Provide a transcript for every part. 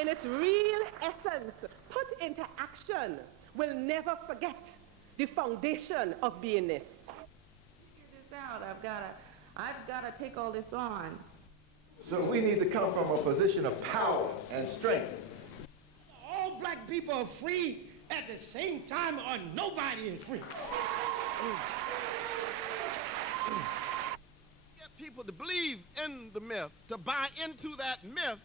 in its real essence, put into action, will never forget the foundation of beingness. Figure this out. I've got to take all this on. So we need to come from a position of power and strength. All black people are free at the same time, or nobody is free. Get people to believe in the myth, to buy into that myth.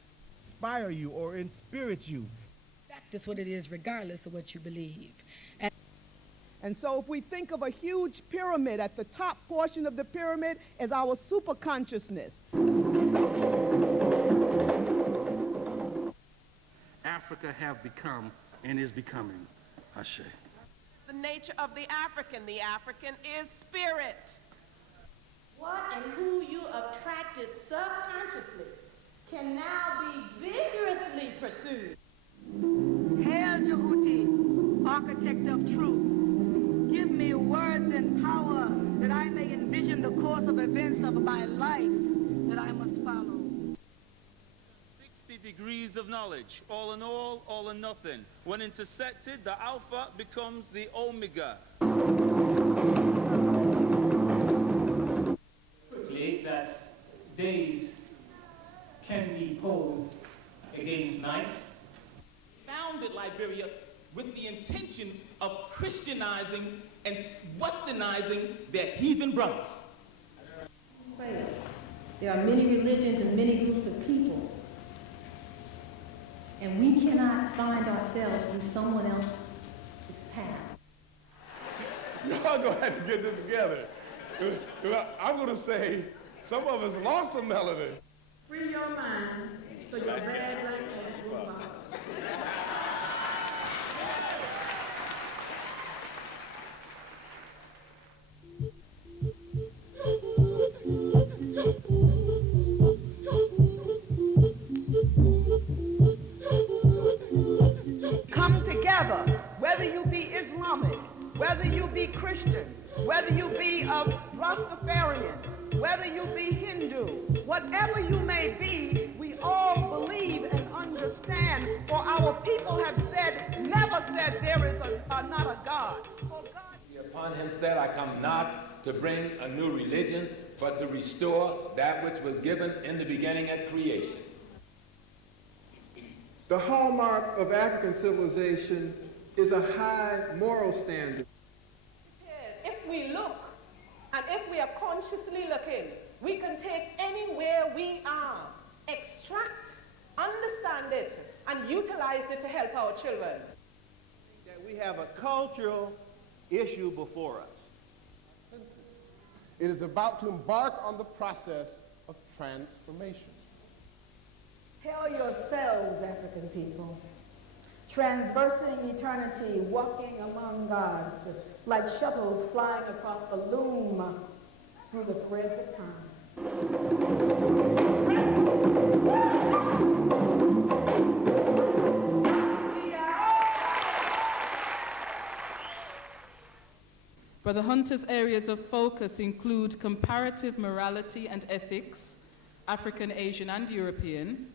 Inspire you or inspirit you. That's what it is, regardless of what you believe. And so if we think of a huge pyramid, at the top portion of the pyramid is our superconsciousness. Africa have become and is becoming. Ashe. The nature of the African is spirit. What and who you attracted subconsciously can now be vigorously pursued. Hail Jehuti, architect of truth. Give me words and power that I may envision the course of events of my life that I must follow. 60 degrees of knowledge, all in all in nothing. When intersected, the alpha becomes the omega. Quickly, that days can be posed against night. Founded Liberia with the intention of Christianizing and westernizing their heathen brothers. There are many religions and many groups of people, and we cannot find ourselves through someone else's path. Y'all go ahead and get this together. I'm going to say some of us lost some melody. Free your mind so your bad life will move on. Come together, whether you be Islamic, whether you be Christian, whether you be a Rastafarian, whether you be Hindu, whatever you may be, we all believe and understand, for our people have said, never said there is not a God. For God. Upon him said, I come not to bring a new religion, but to restore that which was given in the beginning at creation. The hallmark of African civilization is a high moral standard. If we look, and if we are consciously looking, we can take anywhere we are, extract, understand it, and utilize it to help our children. That we have a cultural issue before us. Census. It is about to embark on the process of transformation. Hail yourselves, African people, transversing eternity, walking among gods, like shuttles flying across the loom through the threads of time. Brother Hunter's areas of focus include comparative morality and ethics, African, Asian, and European,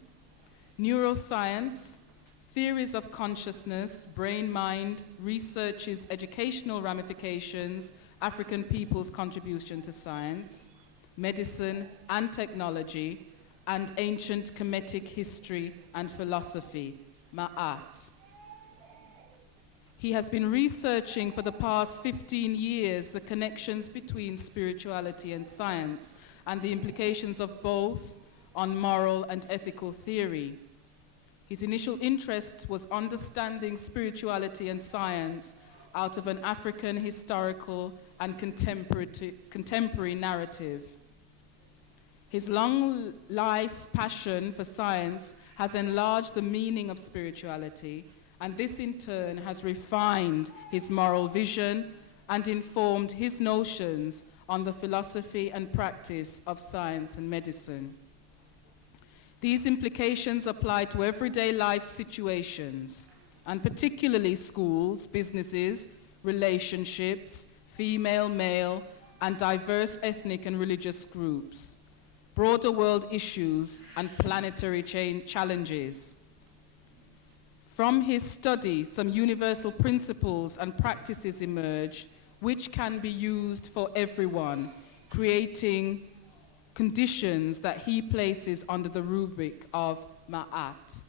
neuroscience, theories of consciousness, brain-mind, researches, educational ramifications, African people's contribution to science, medicine and technology, and ancient Kemetic history and philosophy, Ma'at. He has been researching for the past 15 years the connections between spirituality and science and the implications of both on moral and ethical theory. His initial interest was understanding spirituality and science out of an African historical and contemporary narrative. His long life passion for science has enlarged the meaning of spirituality, and this in turn has refined his moral vision and informed his notions on the philosophy and practice of science and medicine. These implications apply to everyday life situations, and particularly schools, businesses, relationships, female, male, and diverse ethnic and religious groups, broader world issues, and planetary challenges. From his study, some universal principles and practices emerge which can be used for everyone, creating conditions that he places under the rubric of Ma'at.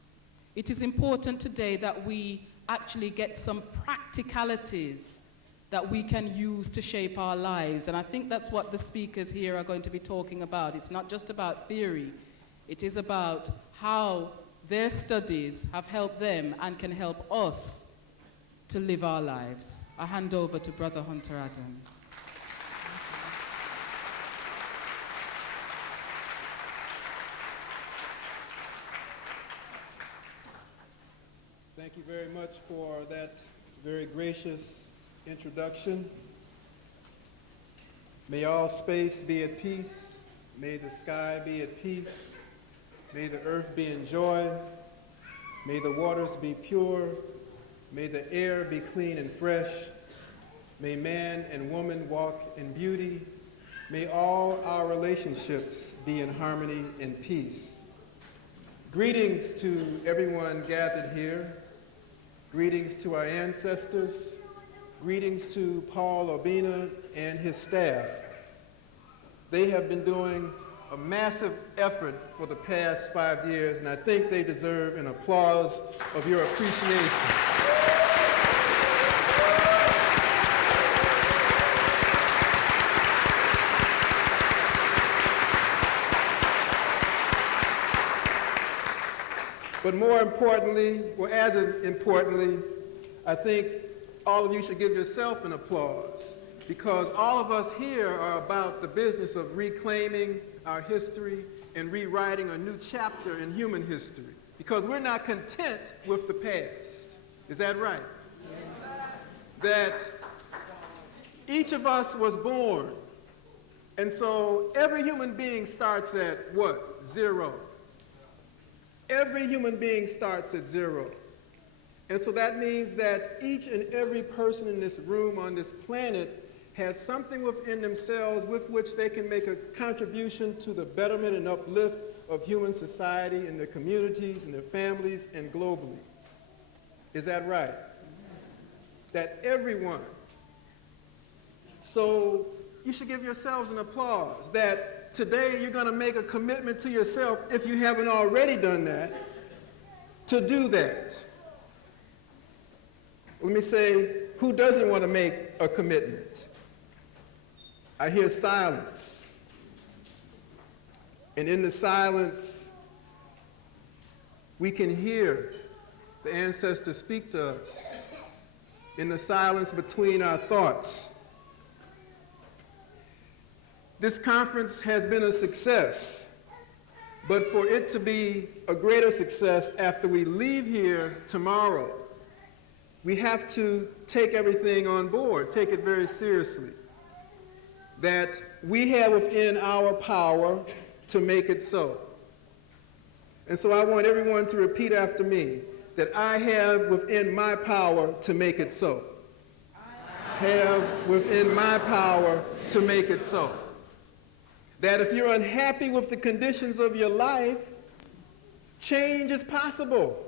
It is important today that we actually get some practicalities that we can use to shape our lives. And I think that's what the speakers here are going to be talking about. It's not just about theory. It is about how their studies have helped them and can help us to live our lives. I hand over to Brother Hunter Adams. Thank you very much for that very gracious introduction. May all space be at peace. May the sky be at peace. May the earth be in joy. May the waters be pure. May the air be clean and fresh. May man and woman walk in beauty. May all our relationships be in harmony and peace. Greetings to everyone gathered here. Greetings to our ancestors. Greetings to Paul Obina and his staff. They have been doing a massive effort for the past 5 years, and I think they deserve an applause of your appreciation. But more importantly, or as importantly, I think all of you should give yourself an applause, because all of us here are about the business of reclaiming our history and rewriting a new chapter in human history, because we're not content with the past. Is that right? Yes. That each of us was born, and so every human being starts at what? 0. Every human being starts at 0. And so that means that each and every person in this room on this planet has something within themselves with which they can make a contribution to the betterment and uplift of human society and their communities and their families and globally. Is that right? That everyone. So you should give yourselves an applause that today you're going to make a commitment to yourself, if you haven't already done that, to do that. Let me say, who doesn't want to make a commitment? I hear silence. And in the silence, we can hear the ancestors speak to us. In the silence between our thoughts. This conference has been a success, but for it to be a greater success after we leave here tomorrow, we have to take everything on board, take it very seriously. That we have within our power to make it so. And so I want everyone to repeat after me that I have within my power to make it so. I have within my power to make it so. That if you're unhappy with the conditions of your life, change is possible.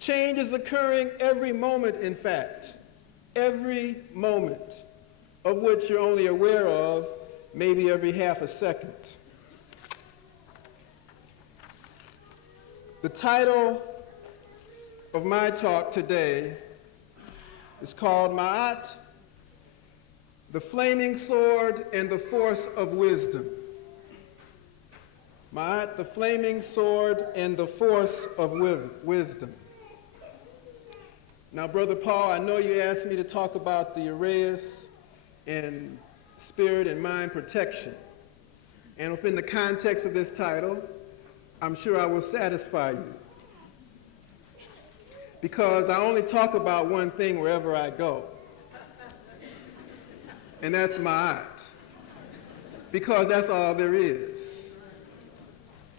Change is occurring every moment, in fact. Every moment, of which you're only aware of maybe every half a second. The title of my talk today is called Ma'at, the Flaming Sword and the Force of Wisdom. Ma'at, the Flaming Sword and the Force of Wisdom. Now, Brother Paul, I know you asked me to talk about the Uraeus and spirit and mind protection. And within the context of this title, I'm sure I will satisfy you. Because I only talk about one thing wherever I go. And that's Ma'at. Because that's all there is.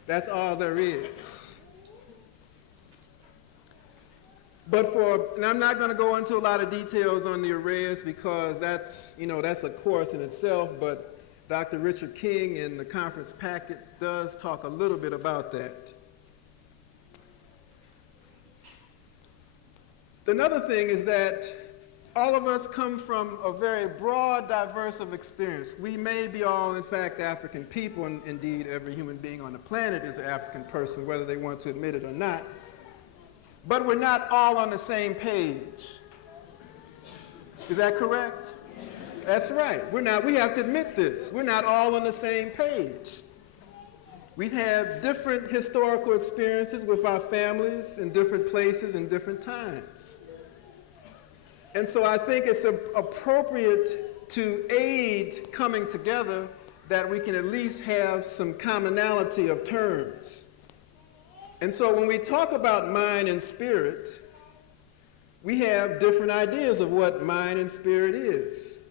That's all there is. And I'm not going to go into a lot of details on the Uraeus because that's a course in itself, but Dr. Richard King in the conference packet does talk a little bit about that. Another thing is that all of us come from a very broad, diverse of experience. We may be all, in fact, African people, and indeed every human being on the planet is an African person, whether they want to admit it or not. But we're not all on the same page. Is that correct? That's right. We're not. We have to admit this. We're not all on the same page. We've had different historical experiences with our families in different places and different times. And so I think it's appropriate to aid coming together that we can at least have some commonality of terms. And so when we talk about mind and spirit, we have different ideas of what mind and spirit is.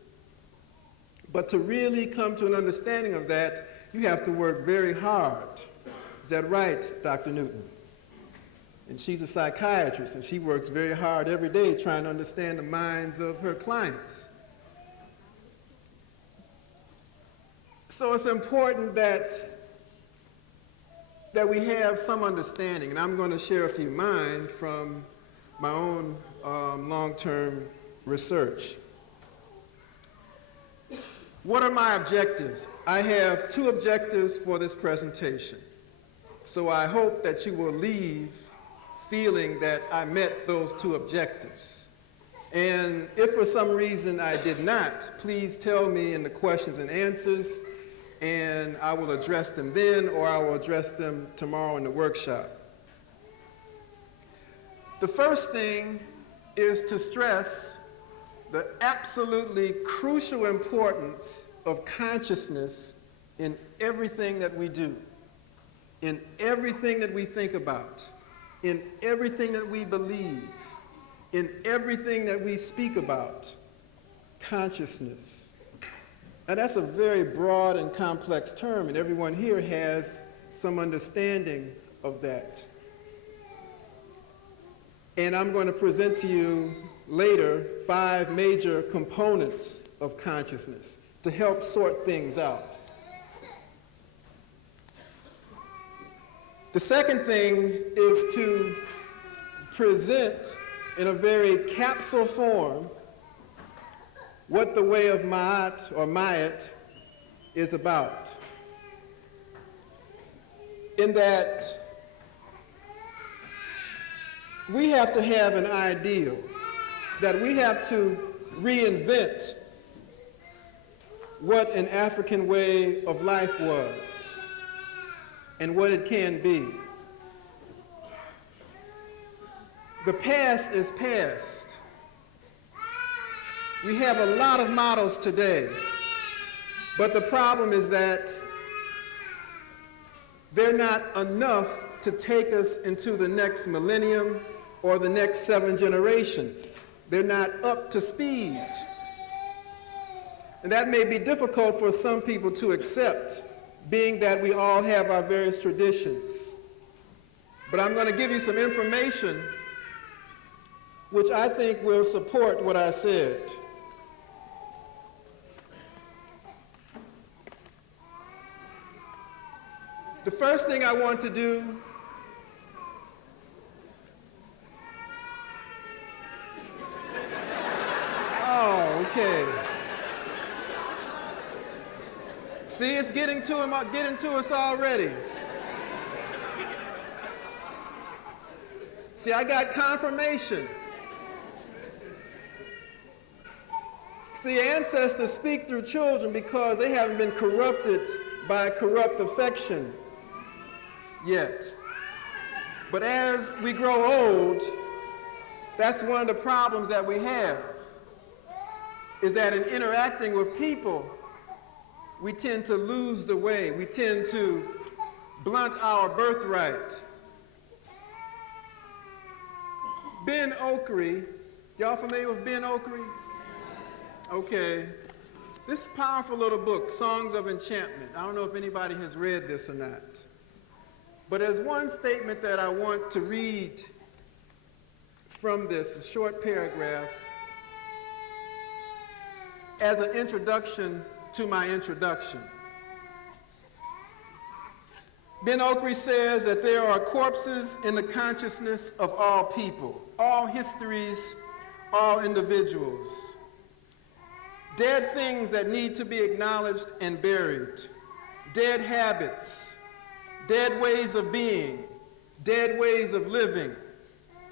But to really come to an understanding of that, you have to work very hard. Is that right, Dr. Newton? And she's a psychiatrist, and she works very hard every day trying to understand the minds of her clients. So it's important that we have some understanding, and I'm going to share a few mine from my own long-term research. What are my objectives? I have 2 objectives for this presentation. So I hope that you will leave feeling that I met those 2 objectives. And if for some reason I did not, please tell me in the questions and answers, and I will address them then, or I will address them tomorrow in the workshop. The first thing is to stress the absolutely crucial importance of consciousness in everything that we do, in everything that we think about, in everything that we believe, in everything that we speak about. Consciousness. Now that's a very broad and complex term, and everyone here has some understanding of that. And I'm going to present to you later 5 major components of consciousness to help sort things out. The second thing is to present in a very capsule form what the way of Ma'at or Ma'at is about. In that we have to have an ideal, that we have to reinvent what an African way of life was and what it can be. The past is past. We have a lot of models today, but the problem is that they're not enough to take us into the next millennium or the next 7 generations. They're not up to speed. And that may be difficult for some people to accept, being that we all have our various traditions. But I'm going to give you some information which I think will support what I said. The first thing I want to do okay. See, it's getting to us already. See, I got confirmation. See, ancestors speak through children because they haven't been corrupted by corrupt affection yet. But as we grow old, that's one of the problems that we have, is that in interacting with people, we tend to lose the way. We tend to blunt our birthright. Ben Okri, y'all familiar with Ben Okri? Okay. This powerful little book, Songs of Enchantment. I don't know if anybody has read this or not. But there's one statement that I want to read from this, a short paragraph, as an introduction to my introduction. Ben Okri says that there are corpses in the consciousness of all people, all histories, all individuals. Dead things that need to be acknowledged and buried. Dead habits, dead ways of being, dead ways of living.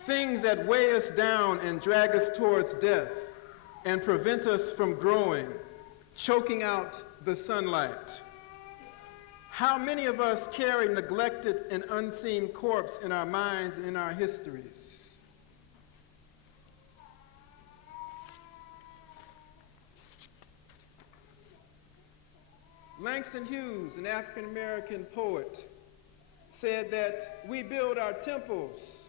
Things that weigh us down and drag us towards death and prevent us from growing, choking out the sunlight. How many of us carry neglected and unseen corpse in our minds and in our histories? Langston Hughes, an African-American poet, said that we build our temples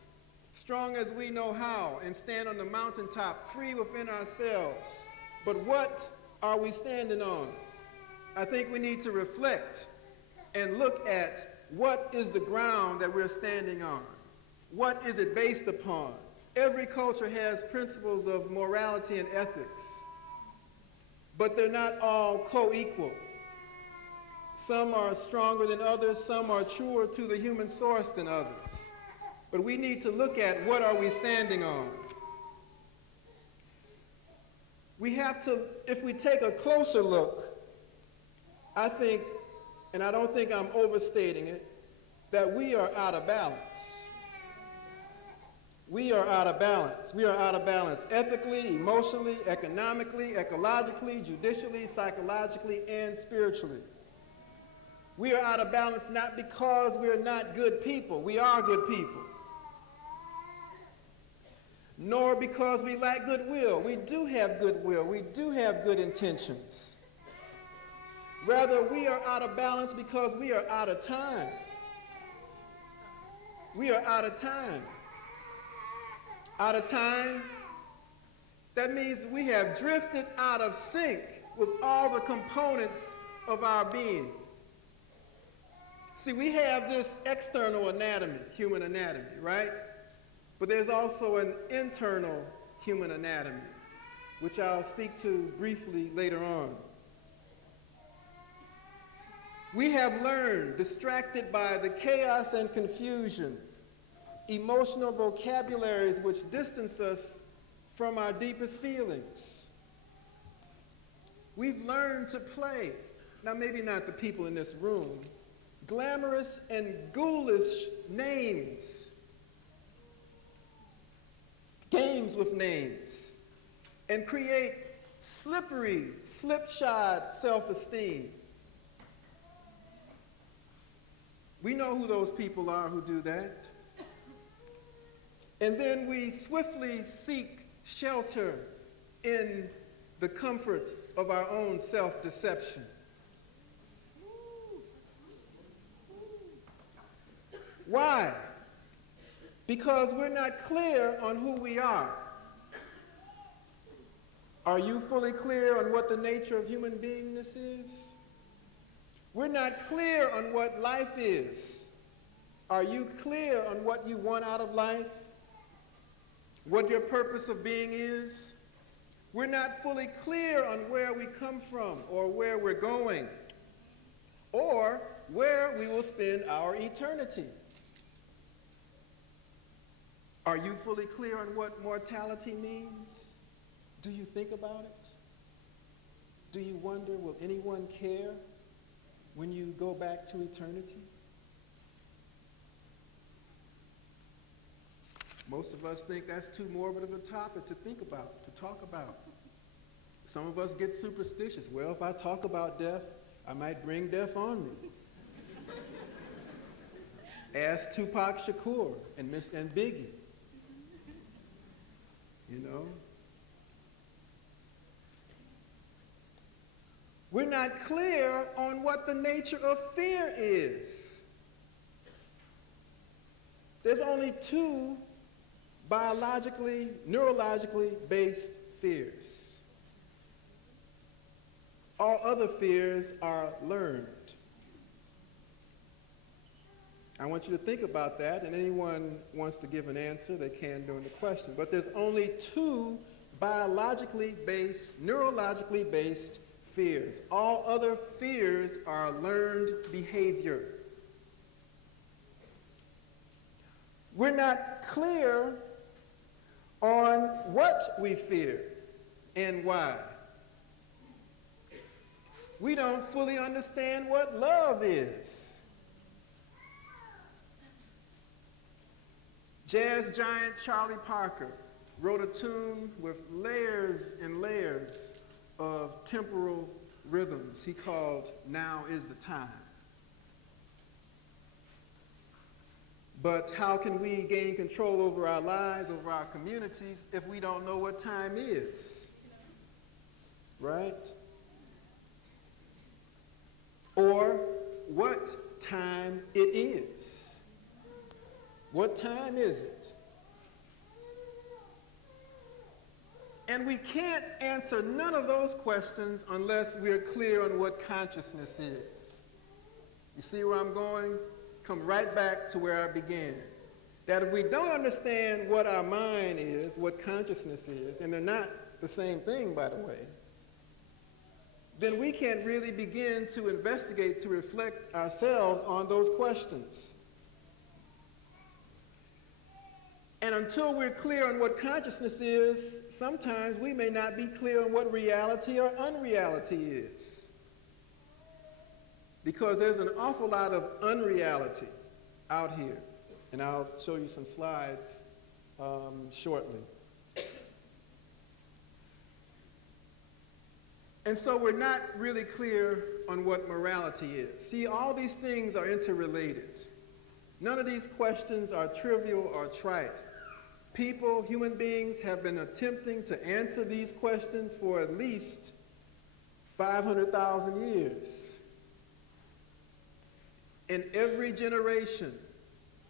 strong as we know how and stand on the mountaintop free within ourselves. But what are we standing on? I think we need to reflect and look at what is the ground that we're standing on. What is it based upon? Every culture has principles of morality and ethics, but they're not all co-equal. Some are stronger than others, some are truer to the human source than others. But we need to look at what are we standing on. We have to, if we take a closer look, I think, and I don't think I'm overstating it, that we are out of balance. We are out of balance. We are out of balance ethically, emotionally, economically, ecologically, judicially, psychologically, and spiritually. We are out of balance not because we are not good people. We are good people. Nor because we lack goodwill. We do have goodwill. We do have good intentions. Rather, we are out of balance because we are out of time. We are out of time. Out of time, that means we have drifted out of sync with all the components of our being. See, we have this external anatomy, human anatomy, right? But there's also an internal human anatomy, which I'll speak to briefly later on. We have learned, distracted by the chaos and confusion, emotional vocabularies which distance us from our deepest feelings. We've learned to play, now maybe not the people in this room, glamorous and ghoulish names, games with names, and create slippery, slipshod self-esteem. We know who those people are who do that. And then we swiftly seek shelter in the comfort of our own self-deception. Why? Because we're not clear on who we are. Are you fully clear on what the nature of human beingness is? We're not clear on what life is. Are you clear on what you want out of life? What your purpose of being is? We're not fully clear on where we come from or where we're going or where we will spend our eternity. Are you fully clear on what mortality means? Do you think about it? Do you wonder, will anyone care when you go back to eternity? Most of us think that's too morbid of a topic to think about, to talk about. Some of us get superstitious. Well, if I talk about death, I might bring death on me. Ask Tupac Shakur and Biggie. You know? We're not clear on what the nature of fear is. There's only two biologically, neurologically based fears. All other fears are learned. I want you to think about that, and anyone wants to give an answer, they can during the question. But there's only two biologically based, neurologically based fears. All other fears are learned behavior. We're not clear on what we fear and why. We don't fully understand what love is. Jazz giant Charlie Parker wrote a tune with layers and layers of temporal rhythms he called Now Is the Time. But how can we gain control over our lives, over our communities, if we don't know what time is? Right? Or what time it is. What time is it? And we can't answer none of those questions unless we're clear on what consciousness is. You see where I'm going? Come right back to where I began. That if we don't understand what our mind is, what consciousness is, and they're not the same thing, by the way, then we can't really begin to investigate, to reflect ourselves on those questions. And until we're clear on what consciousness is, sometimes we may not be clear on what reality or unreality is. Because there's an awful lot of unreality out here. And I'll show you some slides shortly. And so we're not really clear on what morality is. See, all these things are interrelated. None of these questions are trivial or trite. People, human beings, have been attempting to answer these questions for at least 500,000 years. And every generation,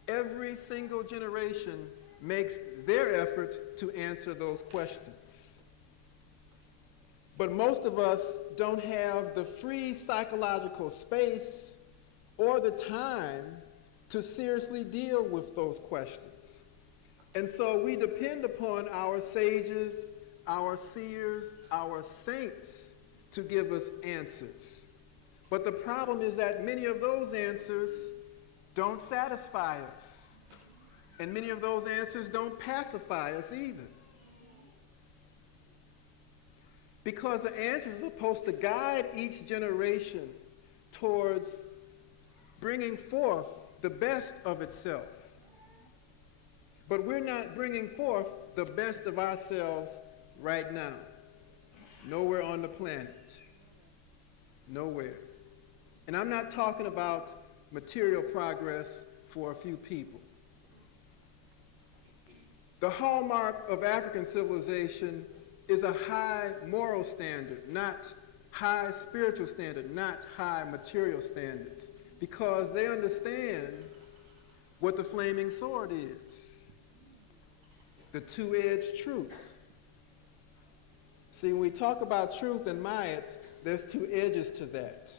every single generation makes their effort to answer those questions. But most of us don't have the free psychological space or the time to seriously deal with those questions. And so we depend upon our sages, our seers, our saints to give us answers. But the problem is that many of those answers don't satisfy us. And many of those answers don't pacify us either. Because the answers are supposed to guide each generation towards bringing forth the best of itself. But we're not bringing forth the best of ourselves right now. Nowhere on the planet. Nowhere. And I'm not talking about material progress for a few people. The hallmark of African civilization is a high moral standard, not high spiritual standard, not high material standards, because they understand what the flaming sword is. The two-edged truth. See, when we talk about truth and Mayat, there's two edges to that,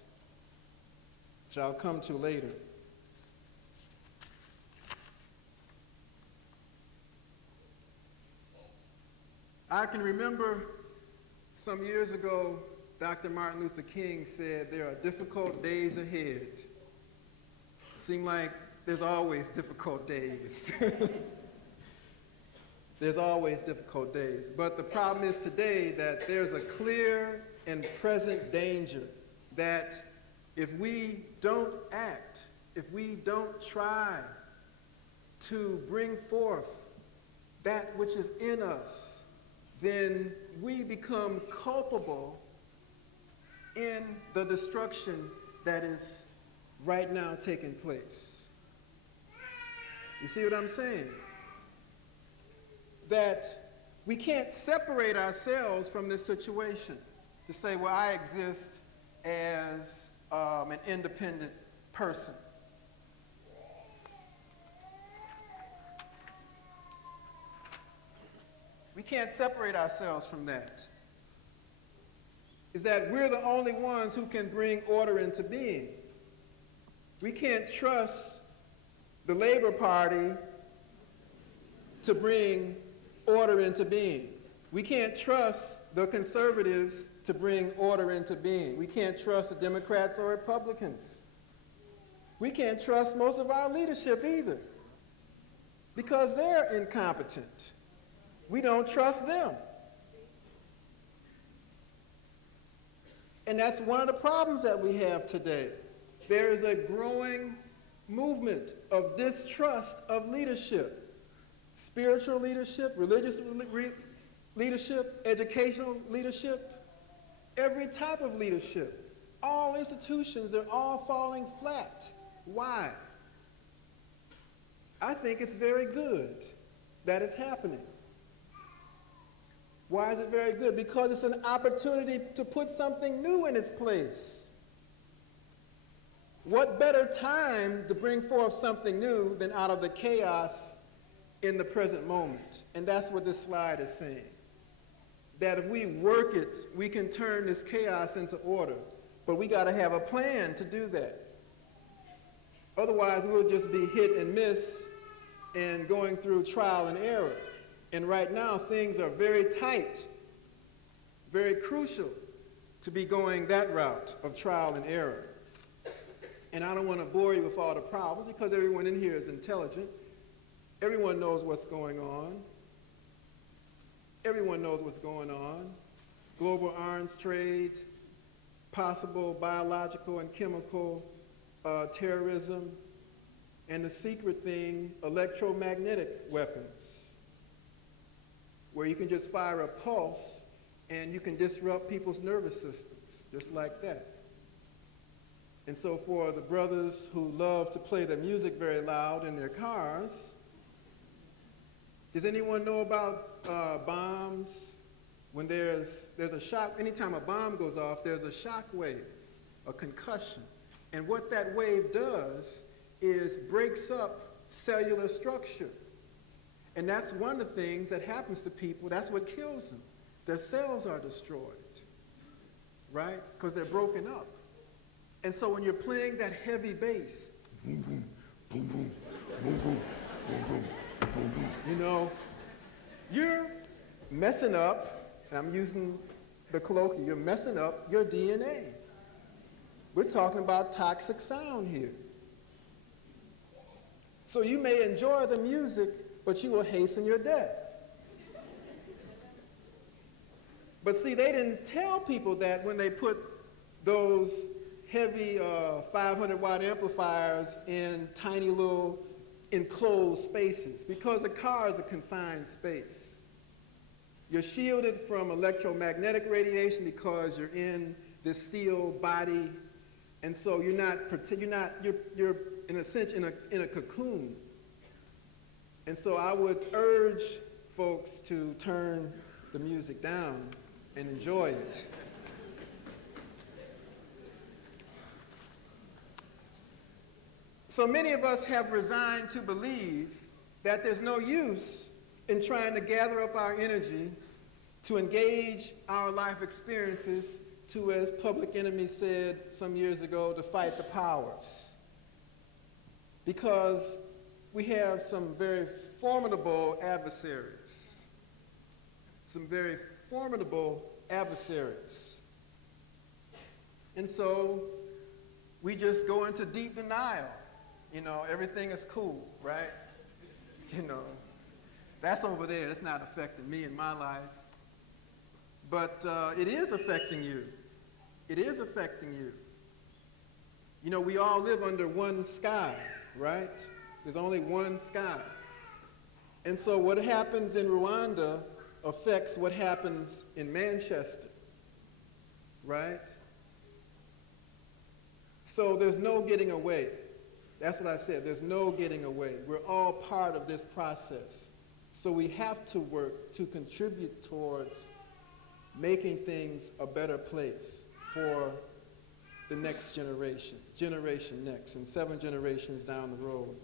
which I'll come to later. I can remember some years ago, Dr. Martin Luther King said, there are difficult days ahead. It seemed like there's always difficult days. There's always difficult days. But the problem is today that there's a clear and present danger that if we don't act, if we don't try to bring forth that which is in us, then we become culpable in the destruction that is right now taking place. You see what I'm saying? That we can't separate ourselves from this situation to say, well, I exist as an independent person. We can't separate ourselves from that. Is that we're the only ones who can bring order into being. We can't trust the Labor Party to bring order into being. We can't trust the conservatives to bring order into being. We can't trust the Democrats or Republicans. We can't trust most of our leadership either. because they're incompetent. We don't trust them. And that's one of the problems that we have today. There is a growing movement of distrust of leadership. Spiritual leadership, religious leadership, educational leadership, every type of leadership. All institutions, they're all falling flat. Why? I think it's very good that it's happening. Why is it very good? Because it's an opportunity to put something new in its place. What better time to bring forth something new than out of the chaos in the present moment? And that's what this slide is saying. That if we work it, we can turn this chaos into order. But we got to have a plan to do that. Otherwise, we'll just be hit and miss and going through trial and error. And right now, things are very tight, very crucial to be going that route of trial and error. And I don't want to bore you with all the problems because everyone in here is intelligent. Everyone knows what's going on. Everyone knows what's going on. Global arms trade, possible biological and chemical terrorism, and the secret thing, electromagnetic weapons, where you can just fire a pulse and you can disrupt people's nervous systems, just like that. And so for the brothers who love to play the music very loud in their cars, does anyone know about bombs? When there's a shock, anytime a bomb goes off, there's a shock wave, a concussion. And what that wave does is breaks up cellular structure. And that's one of the things that happens to people. That's what kills them. Their cells are destroyed, right? Because they're broken up. And so when you're playing that heavy bass, boom, boom, boom, boom, boom, boom, boom, boom, boom, boom, you know, you're messing up, and I'm using the colloquial, you're messing up your DNA. We're talking about toxic sound here. So you may enjoy the music, but you will hasten your death. But see, they didn't tell people that when they put those heavy 500-watt amplifiers in tiny little enclosed spaces, because a car is a confined space. You're shielded from electromagnetic radiation because you're in this steel body, and so you're in a sense in a cocoon. And so I would urge folks to turn the music down and enjoy it. So many of us have resigned to believe that there's no use in trying to gather up our energy to engage our life experiences to, as Public Enemy said some years ago, to fight the powers. Because we have some very formidable adversaries. Some very formidable adversaries. And so we just go into deep denial. You know, everything is cool, right? You know, that's over there. That's not affecting me in my life. But it is affecting you. It is affecting you. You know, we all live under one sky, right? There's only one sky. And so what happens in Rwanda affects what happens in Manchester, right? So there's no getting away. That's what I said. There's no getting away. We're all part of this process. So we have to work to contribute towards making things a better place for the next generation, generation next, and 7 generations down the road.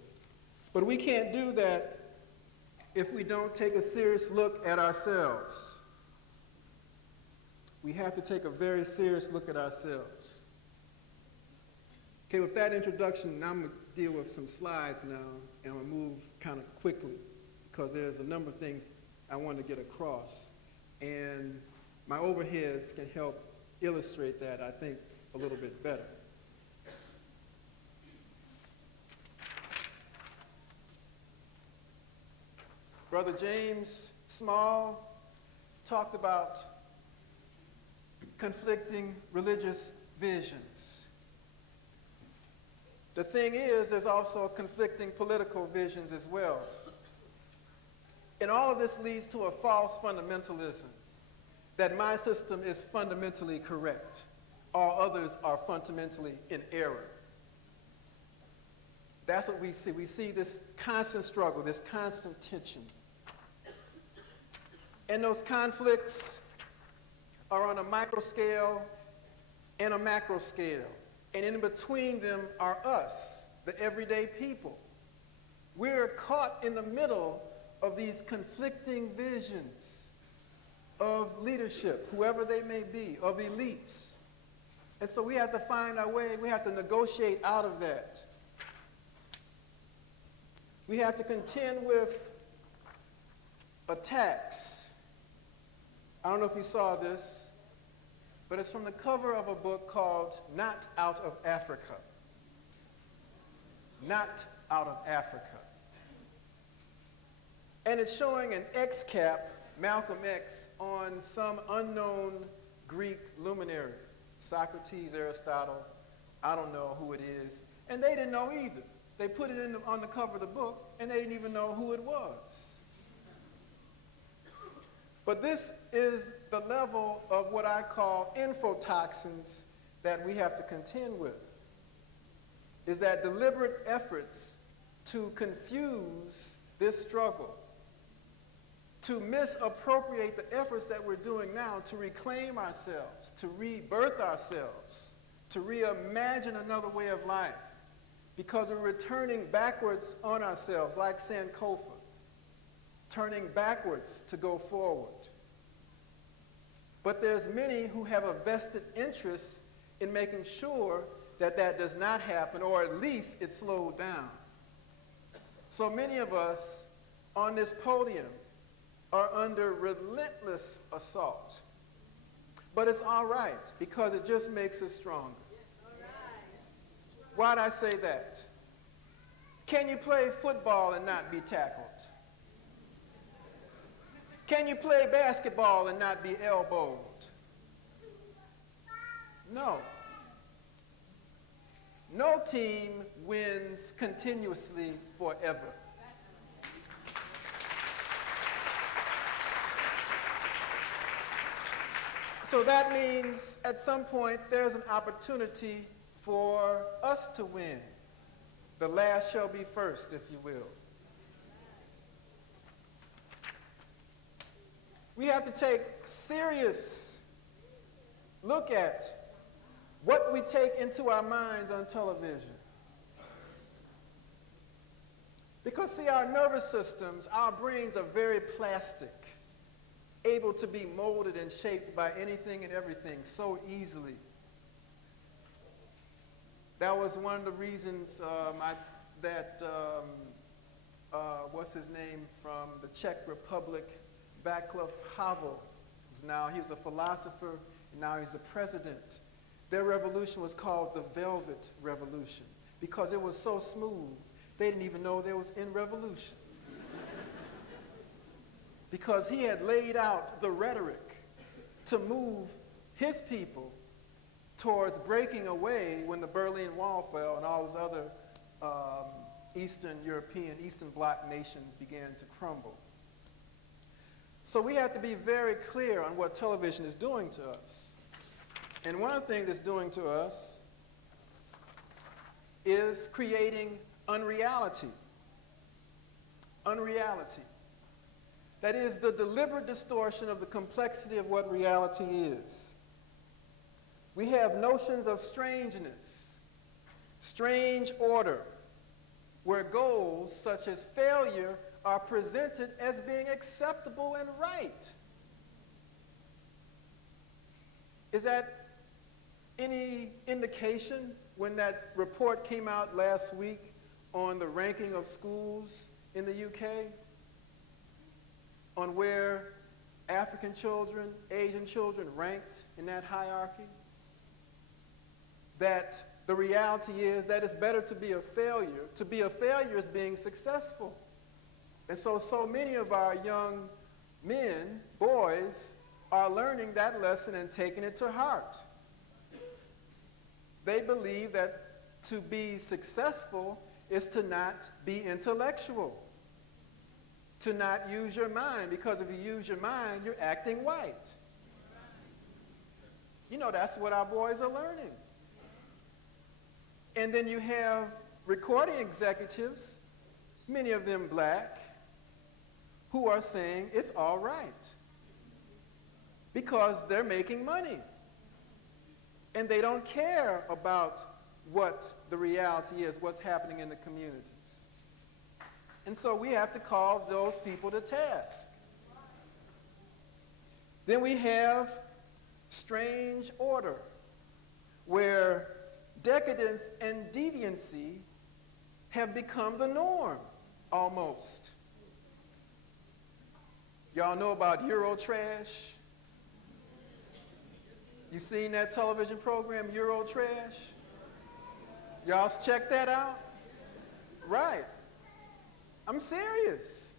But we can't do that if we don't take a serious look at ourselves. We have to take a very serious look at ourselves. Okay, with that introduction, I'm going to deal with some slides now, and I'm going to move kind of quickly because there's a number of things I want to get across. And my overheads can help illustrate that, I think, a little bit better. Brother James Small talked about conflicting religious visions. The thing is, there's also conflicting political visions as well. And all of this leads to a false fundamentalism, that my system is fundamentally correct. All others are fundamentally in error. That's what we see. We see this constant struggle, this constant tension. And those conflicts are on a micro scale and a macro scale. And in between them are us, the everyday people. We're caught in the middle of these conflicting visions of leadership, whoever they may be, of elites. And so we have to find our way, we have to negotiate out of that. We have to contend with attacks. I don't know if you saw this, but it's from the cover of a book called Not Out of Africa. Not Out of Africa. And it's showing an X-cap, Malcolm X, on some unknown Greek luminary. Socrates, Aristotle, I don't know who it is. And they didn't know either. They put it on the cover of the book, and they didn't even know who it was. But this is the level of what I call infotoxins that we have to contend with. Is that deliberate efforts to confuse this struggle, to misappropriate the efforts that we're doing now to reclaim ourselves, to rebirth ourselves, to reimagine another way of life, because we're returning backwards on ourselves like Sankofa, turning backwards to go forward. But there's many who have a vested interest in making sure that that does not happen, or at least it's slowed down. So many of us on this podium are under relentless assault. But it's all right, because it just makes us stronger. Why'd I say that? Can you play football and not be tackled? Can you play basketball and not be elbowed? No. No team wins continuously forever. So that means at some point there's an opportunity for us to win. The last shall be first, if you will. We have to take serious look at what we take into our minds on television. Because see, our nervous systems, our brains are very plastic, able to be molded and shaped by anything and everything so easily. That was one of the reasons what's his name from the Czech Republic, Václav Havel, he was a philosopher, and now he's a president. Their revolution was called the Velvet Revolution because it was so smooth, they didn't even know they was in revolution. Because he had laid out the rhetoric to move his people towards breaking away when the Berlin Wall fell and all those other Eastern Bloc nations began to crumble. So we have to be very clear on what television is doing to us. And one of the things it's doing to us is creating unreality. Unreality. That is the deliberate distortion of the complexity of what reality is. We have notions of strangeness, strange order, where goals such as failure are presented as being acceptable and right. Is that any indication when that report came out last week on the ranking of schools in the UK, on where African children, Asian children ranked in that hierarchy? That the reality is that it's better to be a failure. To be a failure is being successful. And so many of our young men, boys, are learning that lesson and taking it to heart. They believe that to be successful is to not be intellectual, to not use your mind, because if you use your mind, you're acting white. You know, that's what our boys are learning. And then you have recording executives, many of them black, who are saying it's all right because they're making money. And they don't care about what the reality is, what's happening in the communities. And so we have to call those people to task. Then we have strange order, where decadence and deviancy have become the norm, almost. Y'all know about Eurotrash? You seen that television program, Eurotrash? Y'all check that out? Right. I'm serious.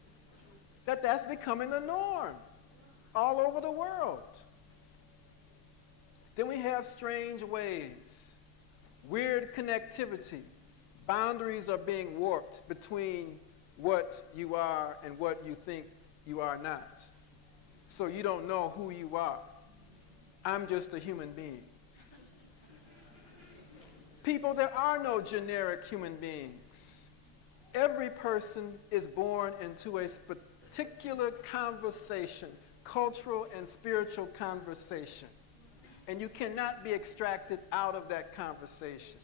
That's becoming the norm all over the world. Then we have strange ways, weird connectivity. Boundaries are being warped between what you are and what you think you are not. So you don't know who you are. I'm just a human being. People, there are no generic human beings. Every person is born into a particular conversation, cultural and spiritual conversation. And you cannot be extracted out of that conversation.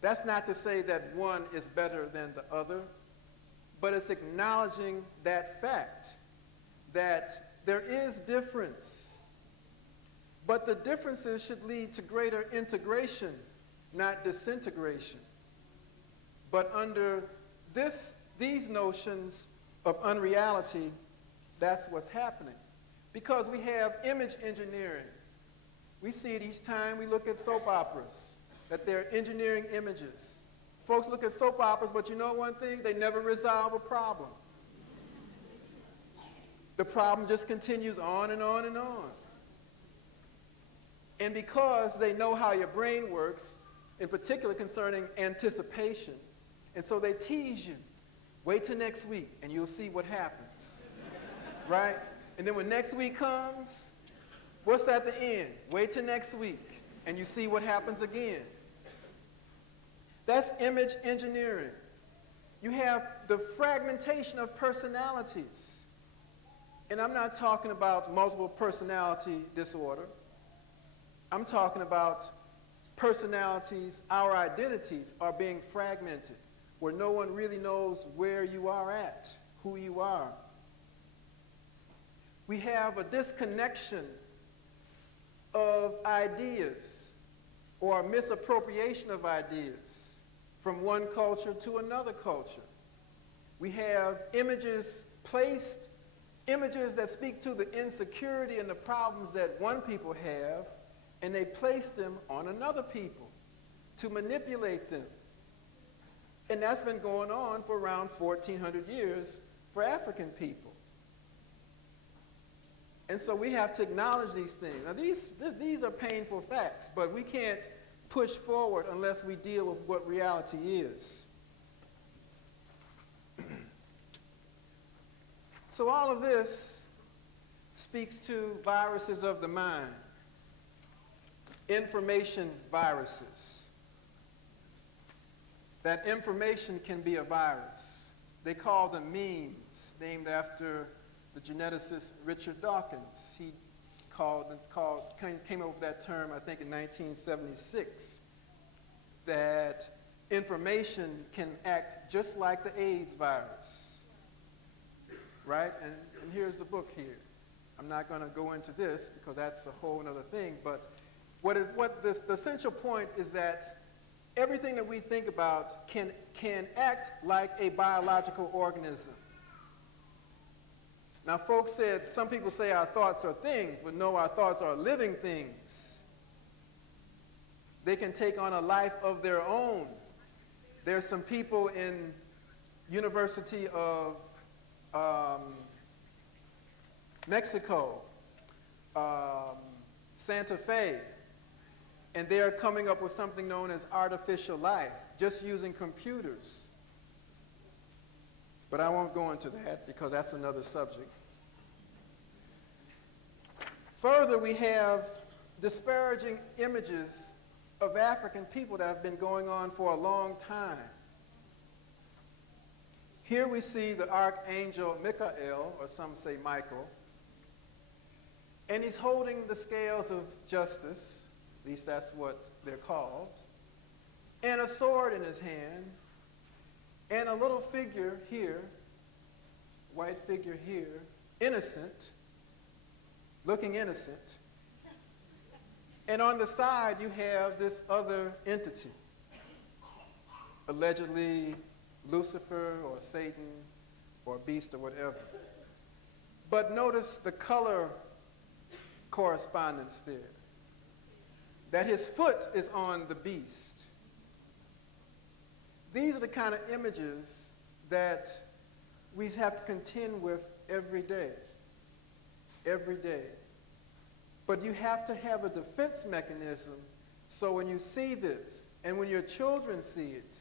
That's not to say that one is better than the other, but it's acknowledging that fact that there is difference. But the differences should lead to greater integration, not disintegration. But under these notions of unreality, that's what's happening. Because we have image engineering. We see it each time we look at soap operas, that they're engineering images. Folks look at soap operas, but you know one thing? They never resolve a problem. The problem just continues on and on and on. And because they know how your brain works, in particular concerning anticipation, and so they tease you. Wait till next week, and you'll see what happens. Right? And then when next week comes, what's at the end? Wait till next week, and you see what happens again. That's image engineering. You have the fragmentation of personalities. And I'm not talking about multiple personality disorder. I'm talking about personalities, our identities are being fragmented, where no one really knows where you are at, who you are. We have a disconnection of ideas or a misappropriation of ideas from one culture to another culture. We have images placed, images that speak to the insecurity and the problems that one people have, and they place them on another people to manipulate them. And that's been going on for around 1,400 years for African people. And so we have to acknowledge these things. Now these are painful facts, but we can't push forward unless we deal with what reality is. So all of this speaks to viruses of the mind, information viruses. That information can be a virus. They call them memes, named after the geneticist Richard Dawkins. He came up with that term, I think, in 1976, that information can act just like the AIDS virus, right? And here's the book here. I'm not going to go into this because that's a whole other thing, but the essential point is that everything that we think about can act like a biological organism. Now, folks said, some people say our thoughts are things, but no, our thoughts are living things. They can take on a life of their own. There's some people in University of Mexico, Santa Fe, and they're coming up with something known as artificial life, just using computers. But I won't go into that because that's another subject. Further, we have disparaging images of African people that have been going on for a long time. Here we see the archangel Michael, or some say Michael, and he's holding the scales of justice, at least that's what they're called, and a sword in his hand, and a little figure here, white figure here, innocent, looking innocent. And on the side, you have this other entity, allegedly Lucifer or Satan or beast or whatever. But notice the color correspondence there, that his foot is on the beast. These are the kind of images that we have to contend with every day. Every day. But you have to have a defense mechanism so when you see this and when your children see it,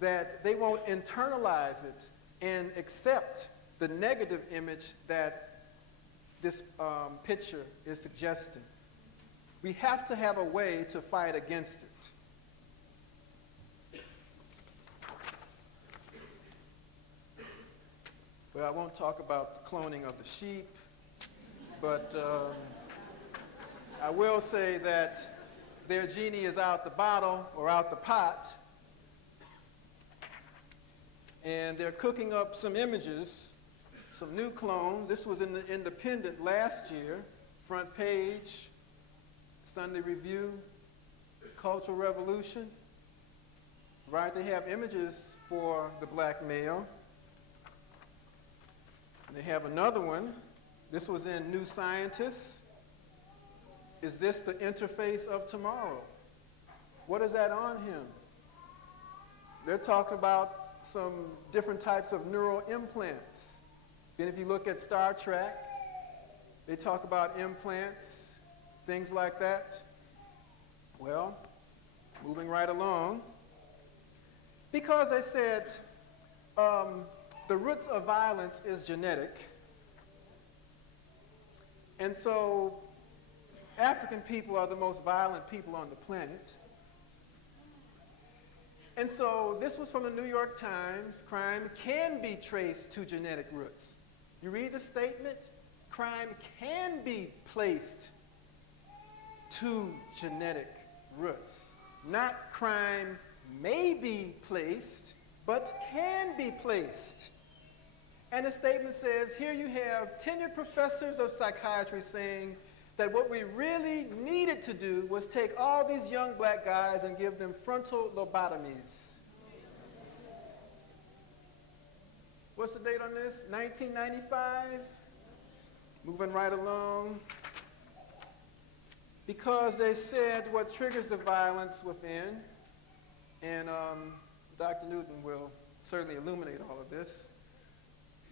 that they won't internalize it and accept the negative image that this picture is suggesting. We have to have a way to fight against it. Well, I won't talk about the cloning of the sheep, but I will say that their genie is out the bottle or out the pot, and they're cooking up some images, some new clones. This was in the Independent last year, front page, Sunday Review, Cultural Revolution. Right, they have images for the black male. They have another one. This was in New Scientist. Is this the interface of tomorrow? What is that on him? They're talking about some different types of neural implants. Then if you look at Star Trek, they talk about implants, things like that. Well, moving right along. Because they said the roots of violence is genetic. And so African people are the most violent people on the planet. And so this was from the New York Times. Crime can be traced to genetic roots. You read the statement? Crime can be placed to genetic roots. Not crime may be placed, but can be placed. And the statement says, here you have tenured professors of psychiatry saying that what we really needed to do was take all these young black guys and give them frontal lobotomies. What's the date on this? 1995? Moving right along. Because they said what triggers the violence within, and Dr. Newton will certainly illuminate all of this,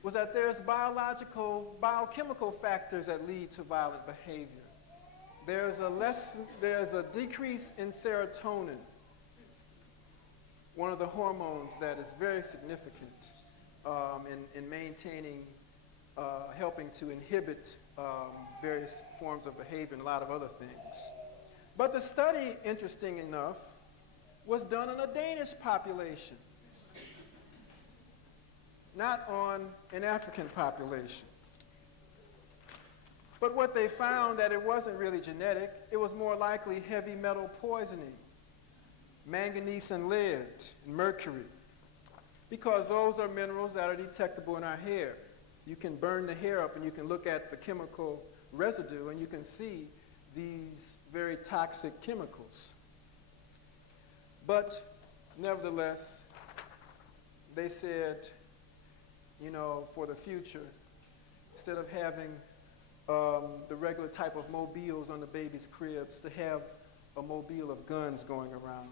was that there's biochemical factors that lead to violent behavior. There's a decrease in serotonin, one of the hormones that is very significant in maintaining, helping to inhibit various forms of behavior and a lot of other things. But the study, interesting enough, was done on a Danish population, not on an African population. But what they found that it wasn't really genetic, it was more likely heavy metal poisoning, manganese and lead, and mercury, because those are minerals that are detectable in our hair. You can burn the hair up and you can look at the chemical residue and you can see these very toxic chemicals. But nevertheless, they said, you know, for the future, instead of having the regular type of mobiles on the baby's cribs, to have a mobile of guns going around.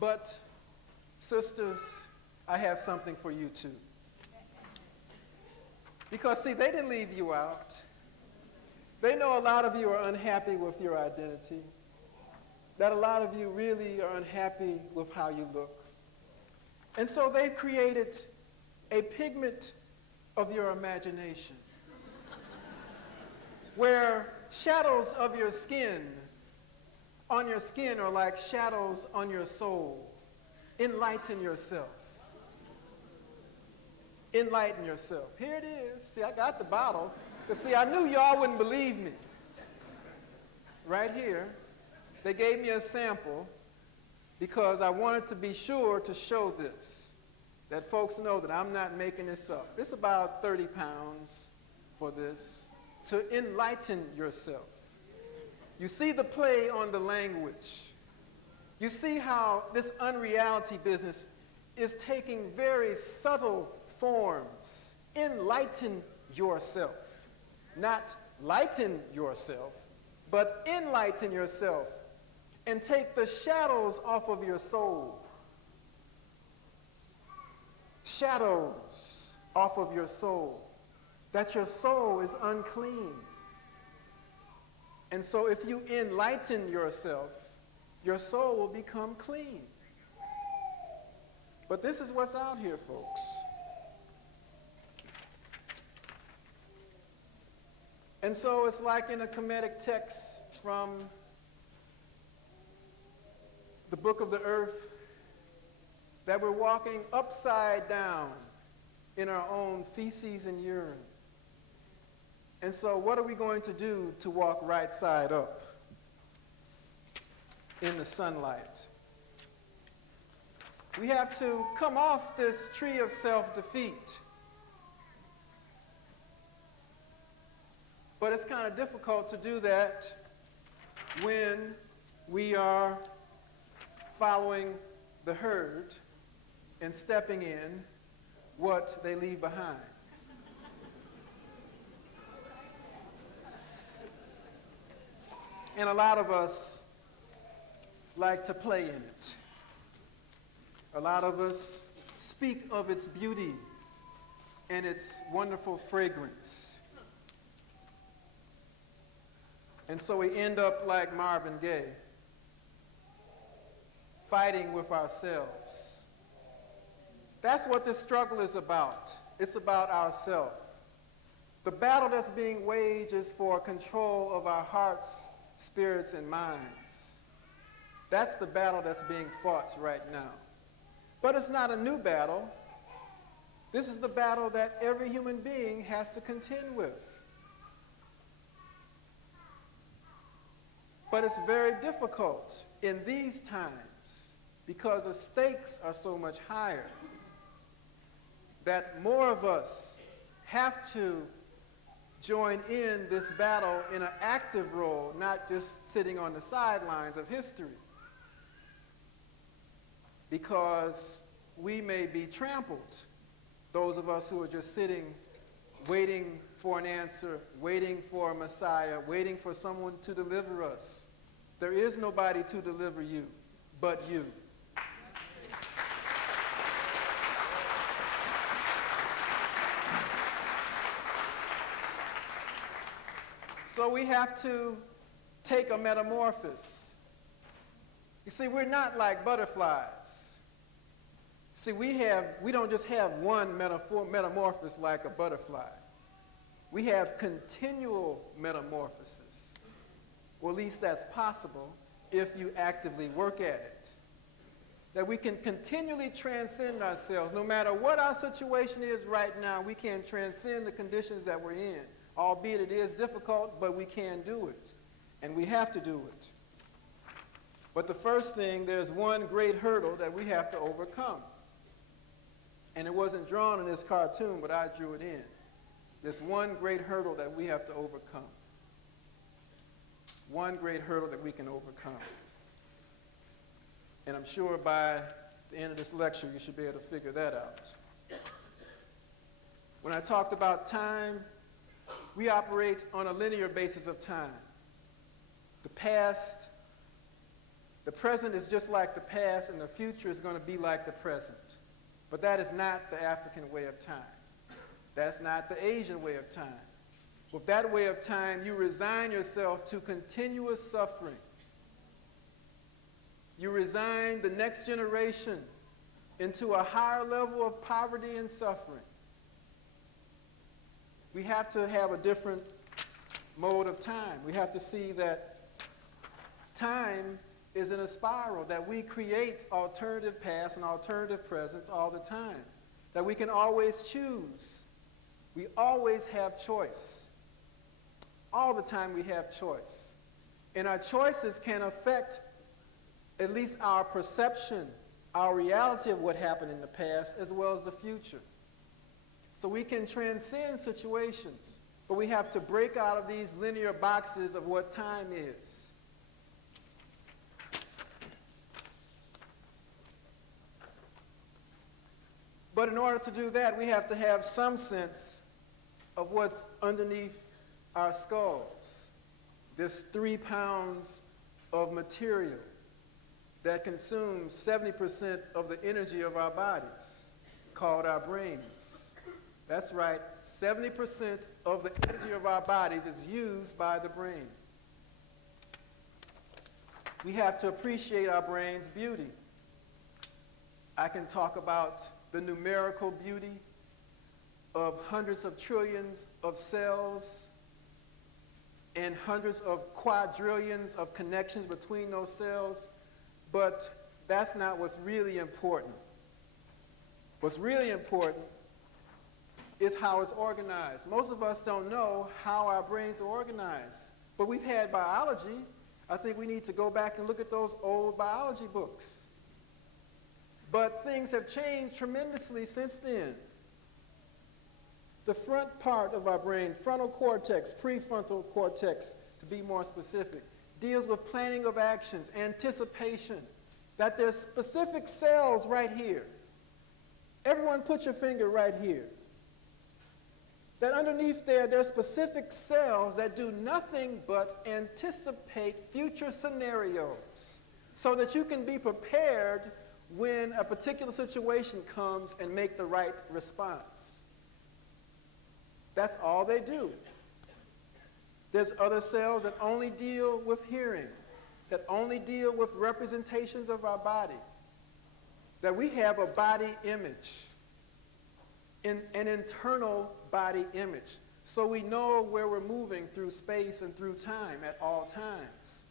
But, sisters, I have something for you too. Because, see, they didn't leave you out. They know a lot of you are unhappy with your identity, that a lot of you really are unhappy with how you look. And so they've created a pigment of your imagination where shadows of your skin on your skin are like shadows on your soul. Enlighten yourself. Enlighten yourself. Here it is. See, I got the bottle. Because, see, I knew y'all wouldn't believe me. Right here, they gave me a sample because I wanted to be sure to show this, that folks know that I'm not making this up. It's about 30 pounds for this, to enlighten yourself. You see the play on the language. You see how this unreality business is taking very subtle forms. Enlighten yourself. Not lighten yourself, but enlighten yourself and take the shadows off of your soul. Shadows off of your soul. That your soul is unclean. And so if you enlighten yourself, your soul will become clean. But this is what's out here, folks. And so it's like in a Kemetic text from the book of the earth that we're walking upside down in our own feces and urine. And so what are we going to do to walk right side up in the sunlight? We have to come off this tree of self-defeat. But it's kind of difficult to do that when we are following the herd and stepping in what they leave behind. And a lot of us like to play in it. A lot of us speak of its beauty and its wonderful fragrance. And so we end up like Marvin Gaye, fighting with ourselves. That's what this struggle is about. It's about ourselves. The battle that's being waged is for control of our hearts, spirits, and minds. That's the battle that's being fought right now. But it's not a new battle. This is the battle that every human being has to contend with. But it's very difficult in these times because the stakes are so much higher that more of us have to join in this battle in an active role, not just sitting on the sidelines of history. Because we may be trampled, those of us who are just sitting, waiting for an answer, waiting for a Messiah, waiting for someone to deliver us. There is nobody to deliver you but you. So we have to take a metamorphosis. You see, we're not like butterflies. See, we don't just have one metamorphosis like a butterfly. We have continual metamorphosis. Well, at least that's possible if you actively work at it. That we can continually transcend ourselves. No matter what our situation is right now, we can transcend the conditions that we're in. Albeit it is difficult, but we can do it. And we have to do it. But the first thing, there's one great hurdle that we have to overcome. And it wasn't drawn in this cartoon, but I drew it in. There's one great hurdle that we have to overcome. One great hurdle that we can overcome. And I'm sure by the end of this lecture, you should be able to figure that out. When I talked about time, we operate on a linear basis of time. The past, The present is just like the past, and the future is going to be like the present. But that is not the African way of time. That's not the Asian way of time. With that way of time, you resign yourself to continuous suffering. You resign the next generation into a higher level of poverty and suffering. We have to have a different mode of time. We have to see that time is in a spiral, that we create alternative pasts and alternative presents all the time, that we can always choose. We always have choice. All the time we have choice. And our choices can affect at least our perception, our reality of what happened in the past, as well as the future. So we can transcend situations, but we have to break out of these linear boxes of what time is. But in order to do that, we have to have some sense of what's underneath our skulls. There's 3 pounds of material that consumes 70% of the energy of our bodies, called our brains. That's right, 70% of the energy of our bodies is used by the brain. We have to appreciate our brain's beauty. I can talk about the numerical beauty of hundreds of trillions of cells and hundreds of quadrillions of connections between those cells, but that's not what's really important. What's really important is how it's organized. Most of us don't know how our brains are organized, but we've had biology. I think we need to go back and look at those old biology books. But things have changed tremendously since then. The front part of our brain, frontal cortex, prefrontal cortex, to be more specific, deals with planning of actions, anticipation, that there's specific cells right here. Everyone put your finger right here. That underneath there's specific cells that do nothing but anticipate future scenarios so that you can be prepared when a particular situation comes and make the right response. That's all they do. There's other cells that only deal with hearing, that only deal with representations of our body, that we have a body image, an internal body image, so we know where we're moving through space and through time at all times.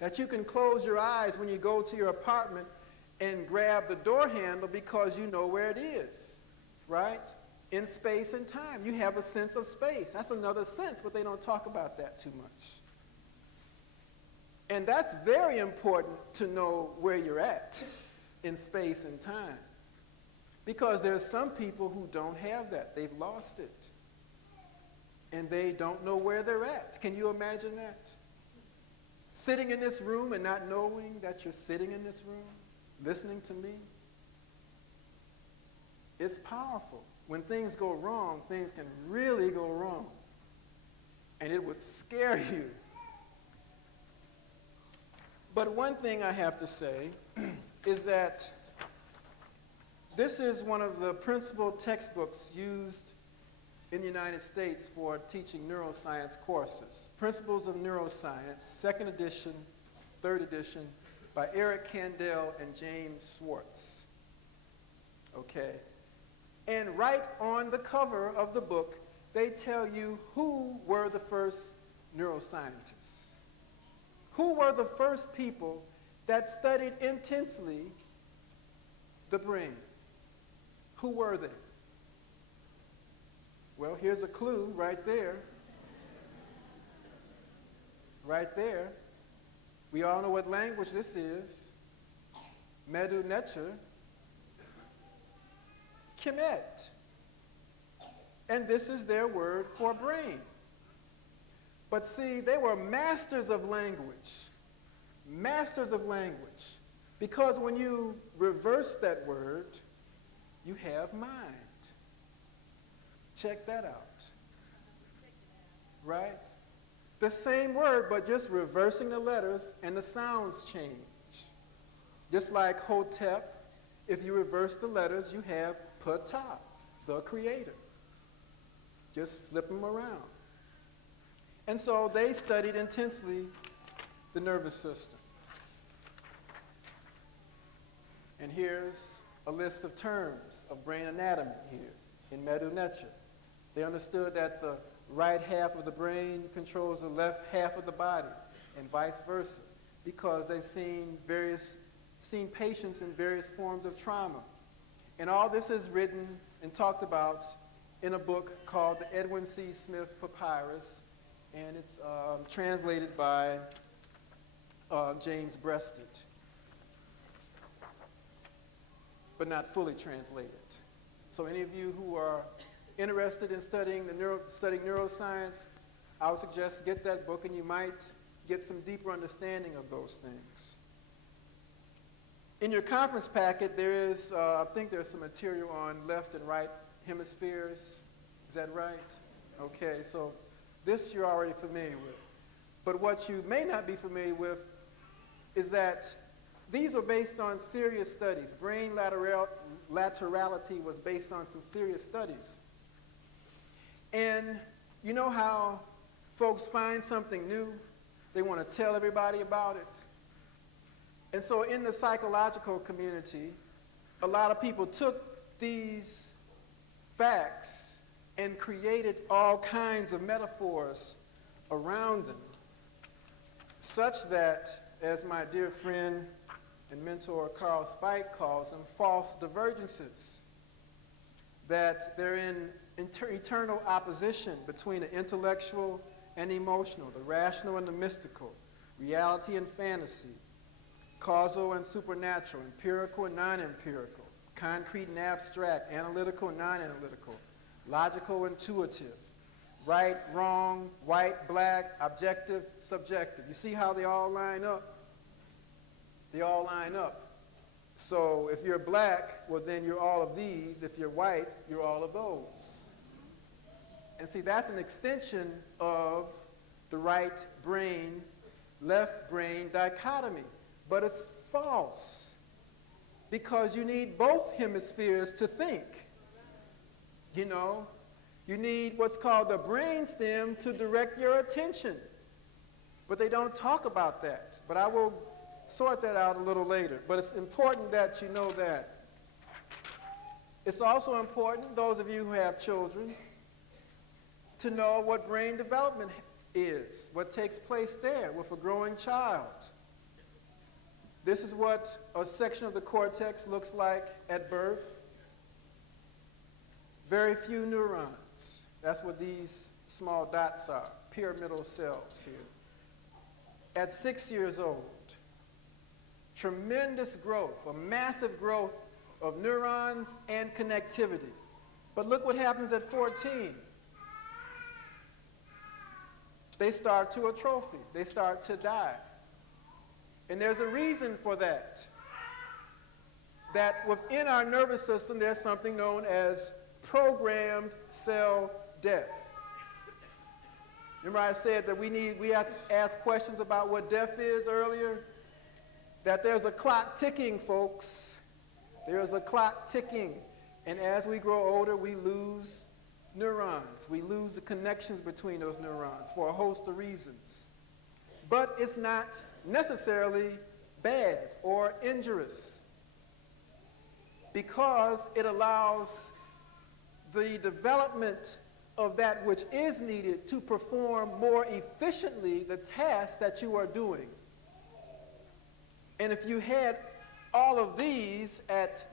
That you can close your eyes when you go to your apartment and grab the door handle because you know where it is, right? In space and time. You have a sense of space. That's another sense, but they don't talk about that too much. And that's very important to know where you're at in space and time. Because there's some people who don't have that. They've lost it. And they don't know where they're at. Can you imagine that? Sitting in this room and not knowing that you're sitting in this room, listening to me. It's powerful. When things go wrong, things can really go wrong. And it would scare you. But one thing I have to say is that this is one of the principal textbooks used in the United States for teaching neuroscience courses. Principles of Neuroscience, 2nd edition, 3rd edition, by Eric Kandel and James Schwartz. Okay. And right on the cover of the book, they tell you who were the first neuroscientists. Who were the first people that studied intensely the brain? Who were they? Well, here's a clue right there. Right there. We all know what language this is. Medu Neter. Kemet. And this is their word for brain. But see, they were masters of language. Masters of language. Because when you reverse that word, you have mind. Check that out. Right? The same word, but just reversing the letters and the sounds change. Just like Hotep, if you reverse the letters, you have Ptah, the creator. Just flip them around. And so they studied intensely the nervous system. And here's a list of terms of brain anatomy here in Medu Neter. They understood that the right half of the brain controls the left half of the body, and vice versa, because they've seen patients in various forms of trauma. And all this is written and talked about in a book called the Edwin C. Smith Papyrus, and it's translated by James Breasted, but not fully translated. So any of you who are interested in studying neuroscience, I would suggest get that book, and you might get some deeper understanding of those things. In your conference packet, there is, I think there's some material on left and right hemispheres. Is that right? Okay, so this you're already familiar with. But what you may not be familiar with is that these are based on serious studies. Brain laterality was based on some serious studies. And you know how folks find something new, they want to tell everybody about it? And so in the psychological community, a lot of people took these facts and created all kinds of metaphors around them, such that, as my dear friend and mentor Carl Spike calls them, false divergences, that they're in eternal opposition between the intellectual and emotional, the rational and the mystical, reality and fantasy, causal and supernatural, empirical and non-empirical, concrete and abstract, analytical and non-analytical, logical, intuitive, right, wrong, white, black, objective, subjective. You see how they all line up? They all line up. So if you're black, well then you're all of these. If you're white, you're all of those. And see, that's an extension of the right brain, left brain dichotomy. But it's false, because you need both hemispheres to think. You know, you need what's called the brainstem to direct your attention. But they don't talk about that. But I will sort that out a little later. But it's important that you know that. It's also important, those of you who have children, to know what brain development is, what takes place there with a growing child. This is what a section of the cortex looks like at birth. Very few neurons. That's what these small dots are, pyramidal cells here. At 6 years old, tremendous growth, a massive growth of neurons and connectivity. But look what happens at 14. They start to atrophy. They start to die. And there's a reason for that. That within our nervous system, there's something known as programmed cell death. Remember I said that we have to ask questions about what death is earlier? That there's a clock ticking, folks. There's a clock ticking. And as we grow older, we lose neurons. We lose the connections between those neurons for a host of reasons. But it's not necessarily bad or injurious, because it allows the development of that which is needed to perform more efficiently the task that you are doing. And if you had all of these at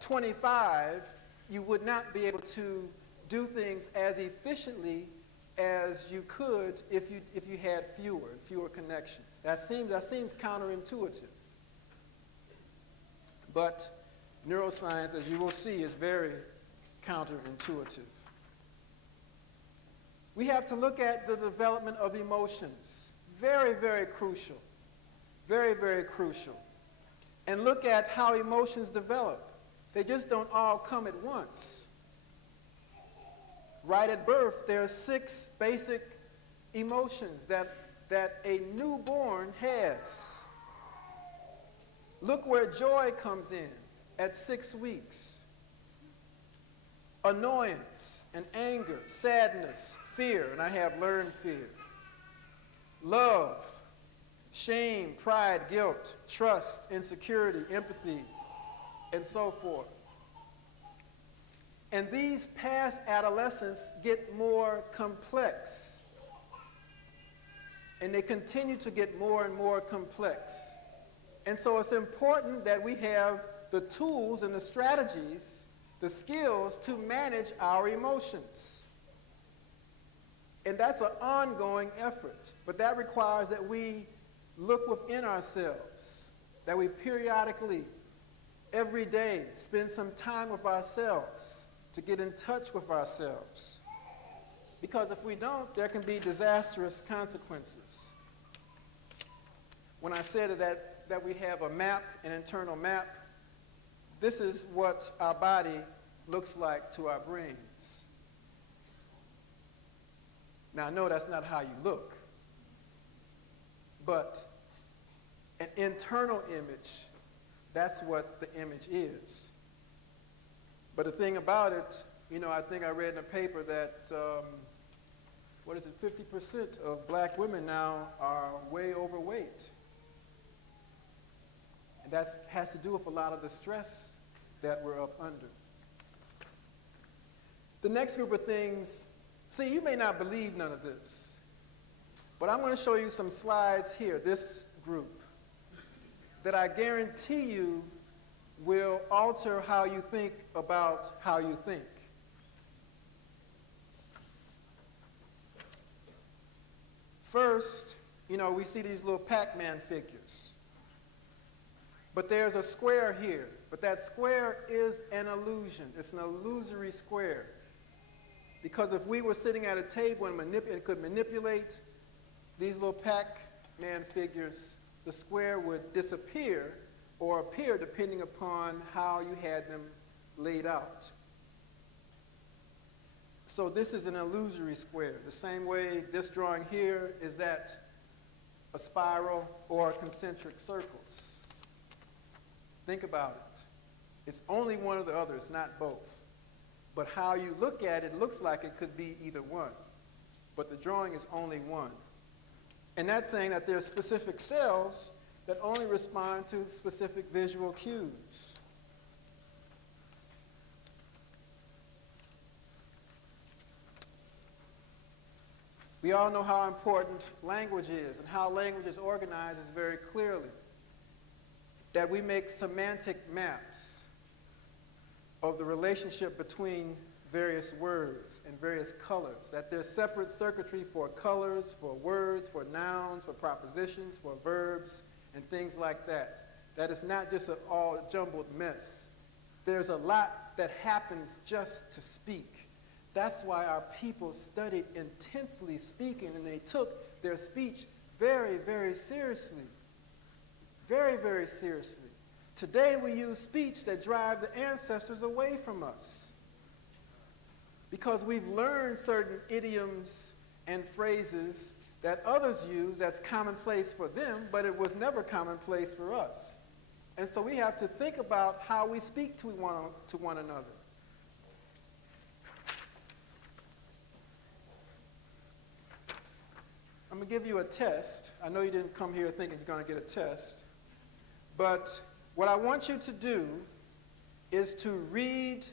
25, you would not be able to do things as efficiently as you could if you had fewer connections. That seems counterintuitive. But neuroscience, as you will see, is very counterintuitive. We have to look at the development of emotions. Very, very crucial. Very, very crucial. And look at how emotions develop. They just don't all come at once. Right at birth, there are 6 basic emotions that a newborn has. Look where joy comes in at 6 weeks. Annoyance and anger, sadness, fear, and I have learned fear. Love, shame, pride, guilt, trust, insecurity, empathy, and so forth. And these past adolescents get more complex. And they continue to get more and more complex. And so it's important that we have the tools and the strategies, the skills to manage our emotions. And that's an ongoing effort. But that requires that we look within ourselves, that we periodically, every day, spend some time with ourselves to get in touch with ourselves. Because if we don't, there can be disastrous consequences. When I said that we have a map, an internal map, this is what our body looks like to our brains. Now, I know that's not how you look, but an internal image, that's what the image is. But the thing about it, you know, I think I read in a paper that, 50% of black women now are way overweight. And that has to do with a lot of the stress that we're up under. The next group of things, see, you may not believe none of this, but I'm going to show you some slides here, this group, that I guarantee you will alter how you think about how you think. First, you know, we see these little Pac-Man figures. But there's a square here. But that square is an illusion. It's an illusory square. Because if we were sitting at a table and could manipulate these little Pac-Man figures, the square would disappear or appear depending upon how you had them laid out. So this is an illusory square. The same way this drawing here is that a spiral or concentric circles. Think about it. It's only one or the other, it's not both. But how you look at it looks like it could be either one. But the drawing is only one. And that's saying that there are specific cells that only respond to specific visual cues. We all know how important language is, and how language is organized is very clearly. That we make semantic maps of the relationship between various words and various colors. That there's separate circuitry for colors, for words, for nouns, for propositions, for verbs, and things like that. That it's not just an all jumbled mess. There's a lot that happens just to speak. That's why our people studied intensely speaking, and they took their speech very, very seriously. Very, very seriously. Today we use speech that drive the ancestors away from us. Because we've learned certain idioms and phrases that others use that's commonplace for them, but it was never commonplace for us. And so we have to think about how we speak to one another. I'm going to give you a test. I know you didn't come here thinking you're going to get a test. But what I want you to do is to read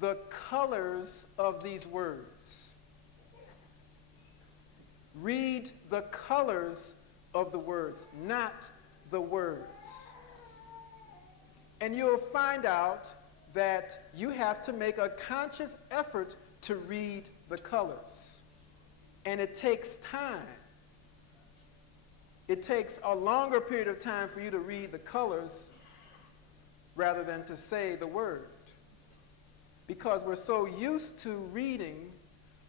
the colors of these words. Read the colors of the words, not the words. And you'll find out that you have to make a conscious effort to read the colors. And it takes time. It takes a longer period of time for you to read the colors rather than to say the word. Because we're so used to reading,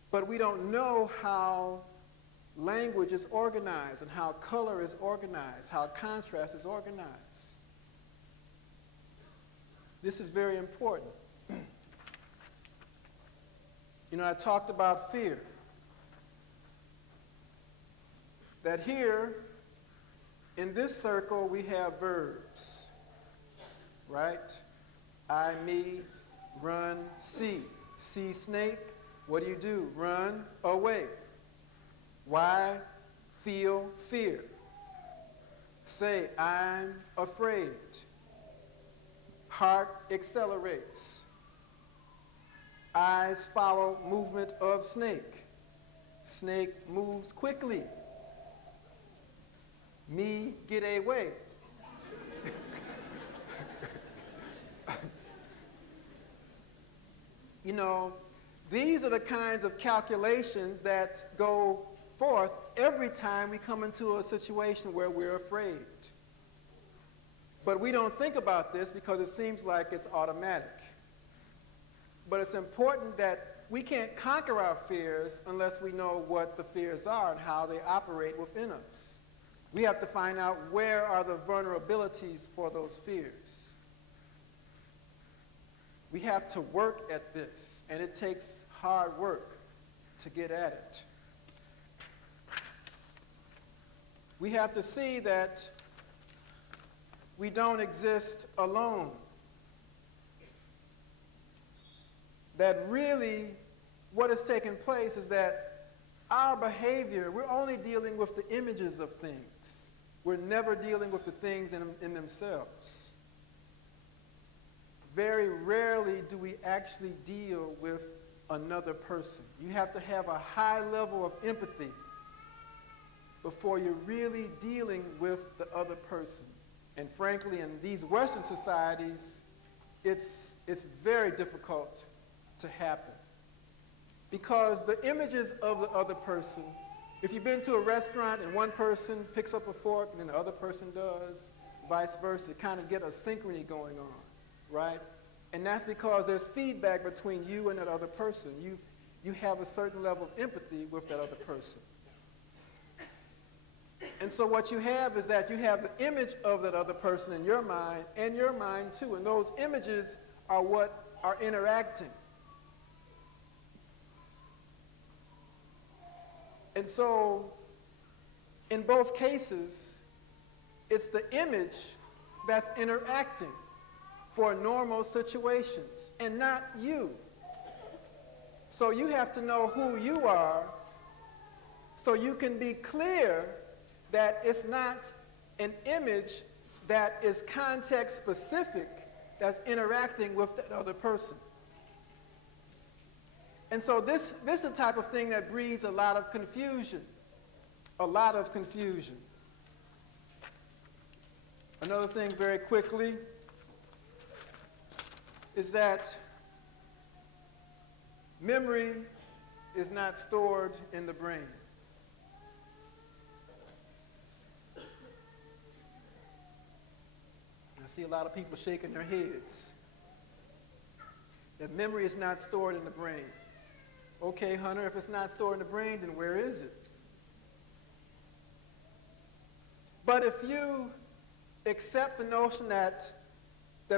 but we don't know how language is organized and how color is organized, how contrast is organized. This is very important. You know, I talked about fear. That here, in this circle, we have verbs. right? I, me, run, see. See snake, what do? Run away. Why? Feel fear. Say, I'm afraid. Heart accelerates. Eyes follow movement of snake. Snake moves quickly. Me get away. You know, these are the kinds of calculations that go forth every time we come into a situation where we're afraid. But we don't think about this because it seems like it's automatic. But it's important that we can't conquer our fears unless we know what the fears are and how they operate within us. We have to find out where are the vulnerabilities for those fears. We have to work at this, and it takes hard work to get at it. We have to see that we don't exist alone. That really what is taking place is that our behavior, we're only dealing with the images of things. We're never dealing with the things in themselves. Very rarely do we actually deal with another person. You have to have a high level of empathy before you're really dealing with the other person. And frankly, in these Western societies, it's very difficult to happen. Because the images of the other person, if you've been to a restaurant and one person picks up a fork and then the other person does, vice versa, kind of get a synchrony going on, right? And that's because there's feedback between you and that other person. You have a certain level of empathy with that other person. And so what you have is that you have the image of that other person in your mind and your mind too. And those images are what are interacting. And so in both cases, it's the image that's interacting for normal situations and not you. So you have to know who you are so you can be clear that it's not an image that is context specific that's interacting with that other person. And so this is the type of thing that breeds a lot of confusion. A lot of confusion. Another thing very quickly is that memory is not stored in the brain. I see a lot of people shaking their heads. That memory is not stored in the brain. Okay, Hunter, if it's not stored in the brain, then where is it? But if you accept the notion that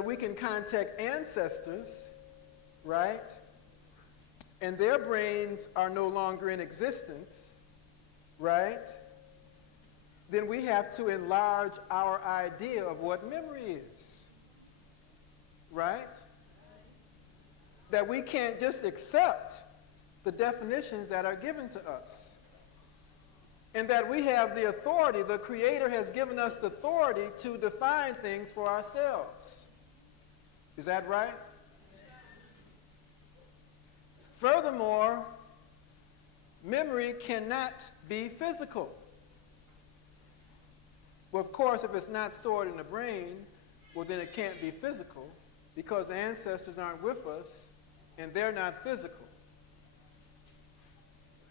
we can contact ancestors, right, and their brains are no longer in existence, right, then we have to enlarge our idea of what memory is, right? That we can't just accept the definitions that are given to us. And that we have the authority, the Creator has given us the authority to define things for ourselves. Is that right? Furthermore, memory cannot be physical. Well, of course, if it's not stored in the brain, well, then it can't be physical because ancestors aren't with us and they're not physical.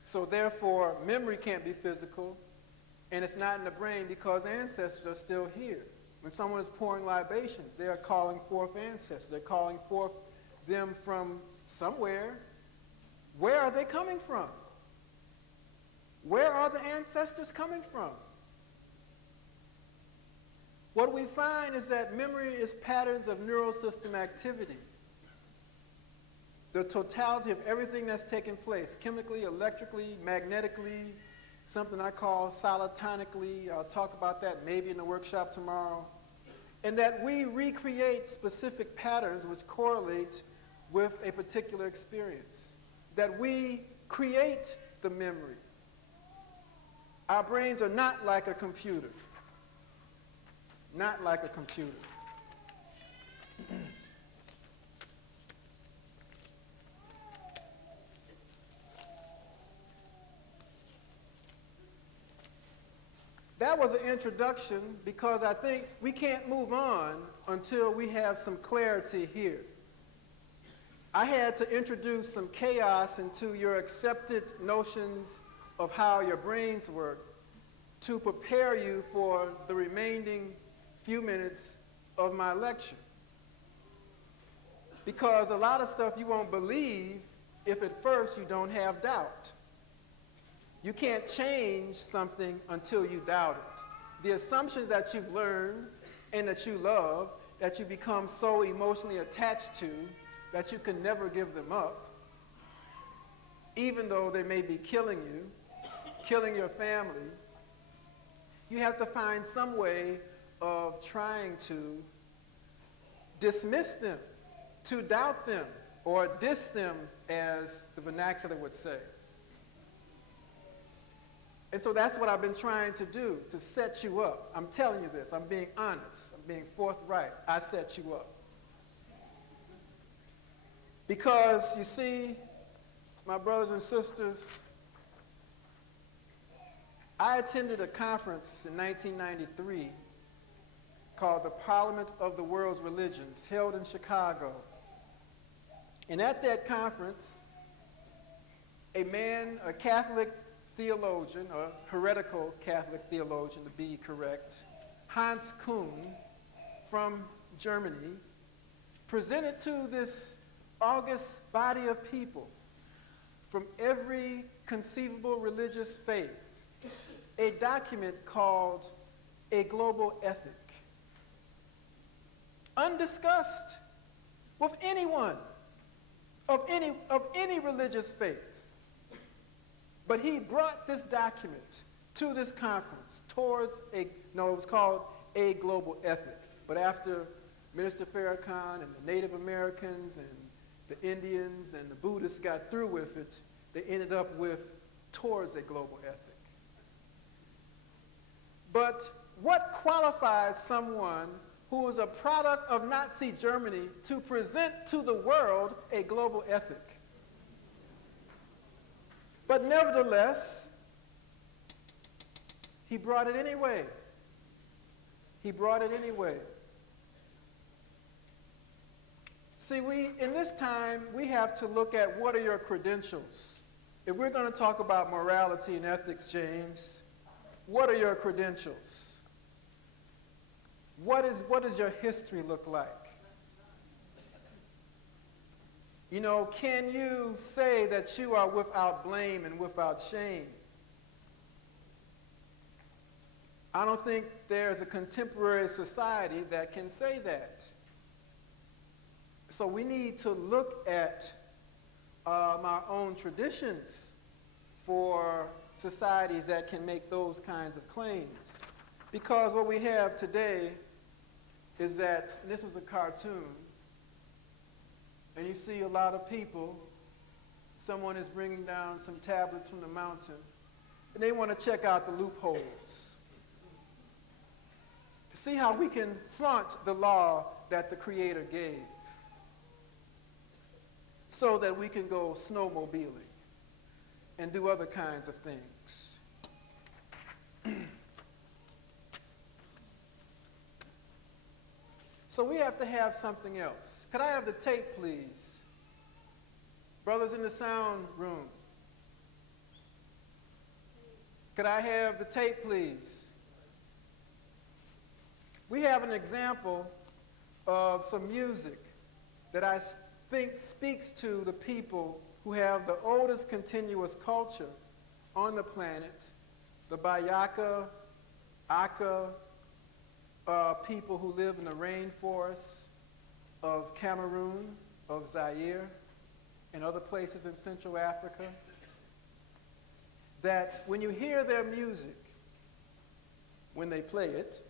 So therefore, memory can't be physical, and it's not in the brain because ancestors are still here. When someone is pouring libations, they are calling forth ancestors. They're calling forth them from somewhere. Where are they coming from? Where are the ancestors coming from? What we find is that memory is patterns of neural system activity. The totality of everything that's taken place, chemically, electrically, magnetically, something I call solitonically. I'll talk about that maybe in the workshop tomorrow. and that we recreate specific patterns which correlate with a particular experience, that we create the memory. Our brains are not like a computer, not like a computer. That was an introduction because I think we can't move on until we have some clarity here. I had to introduce some chaos into your accepted notions of how your brains work to prepare you for the remaining few minutes of my lecture. Because a lot of stuff you won't believe if at first you don't have doubt. You can't change something until you doubt it. The assumptions that you've learned and that you love, that you become so emotionally attached to, that you can never give them up, even though they may be killing you, killing your family, you have to find some way of trying to dismiss them, to doubt them, or diss them, as the vernacular would say. And so that's what I've been trying to do, to set you up. I'm telling you this. I'm being honest. I'm being forthright. I set you up. Because, you see, my brothers and sisters, I attended a conference in 1993 called the Parliament of the World's Religions, held in Chicago. And at that conference, a man, a Catholic theologian, or heretical Catholic theologian to be correct, Hans Kuhn from Germany, presented to this august body of people from every conceivable religious faith a document called A Global Ethic, undiscussed with anyone of any religious faith. But he brought this document to this conference towards it was called A Global Ethic. But after Minister Farrakhan and the Native Americans and the Indians and the Buddhists got through with it, they ended up with Towards a Global Ethic. But what qualifies someone who is a product of Nazi Germany to present to the world a global ethic? But nevertheless, he brought it anyway. He brought it anyway. See, in this time, we have to look at what are your credentials. If we're going to talk about morality and ethics, James, what are your credentials? What does your history look like? You know, can you say that you are without blame and without shame? I don't think there's a contemporary society that can say that. So we need to look at our own traditions for societies that can make those kinds of claims. Because what we have today is that, and this was a cartoon, and you see a lot of people, someone is bringing down some tablets from the mountain, and they want to check out the loopholes. See how we can flaunt the law that the Creator gave so that we can go snowmobiling and do other kinds of things. So we have to have something else. Could I have the tape, please? Brothers in the sound room. Could I have the tape, please? We have an example of some music that I think speaks to the people who have the oldest continuous culture on the planet, the Bayaka, Aka, people who live in the rainforests of Cameroon, of Zaire, and other places in Central Africa, that when you hear their music, when they play it,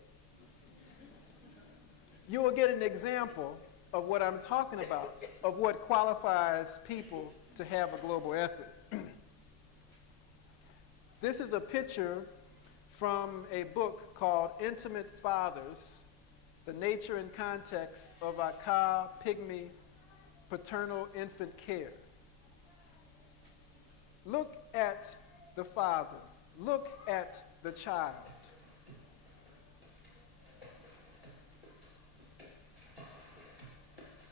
you will get an example of what I'm talking about, of what qualifies people to have a global ethic. This is a picture from a book called Intimate Fathers, The Nature and Context of Akha Pygmy Paternal Infant Care. Look at the father. Look at the child.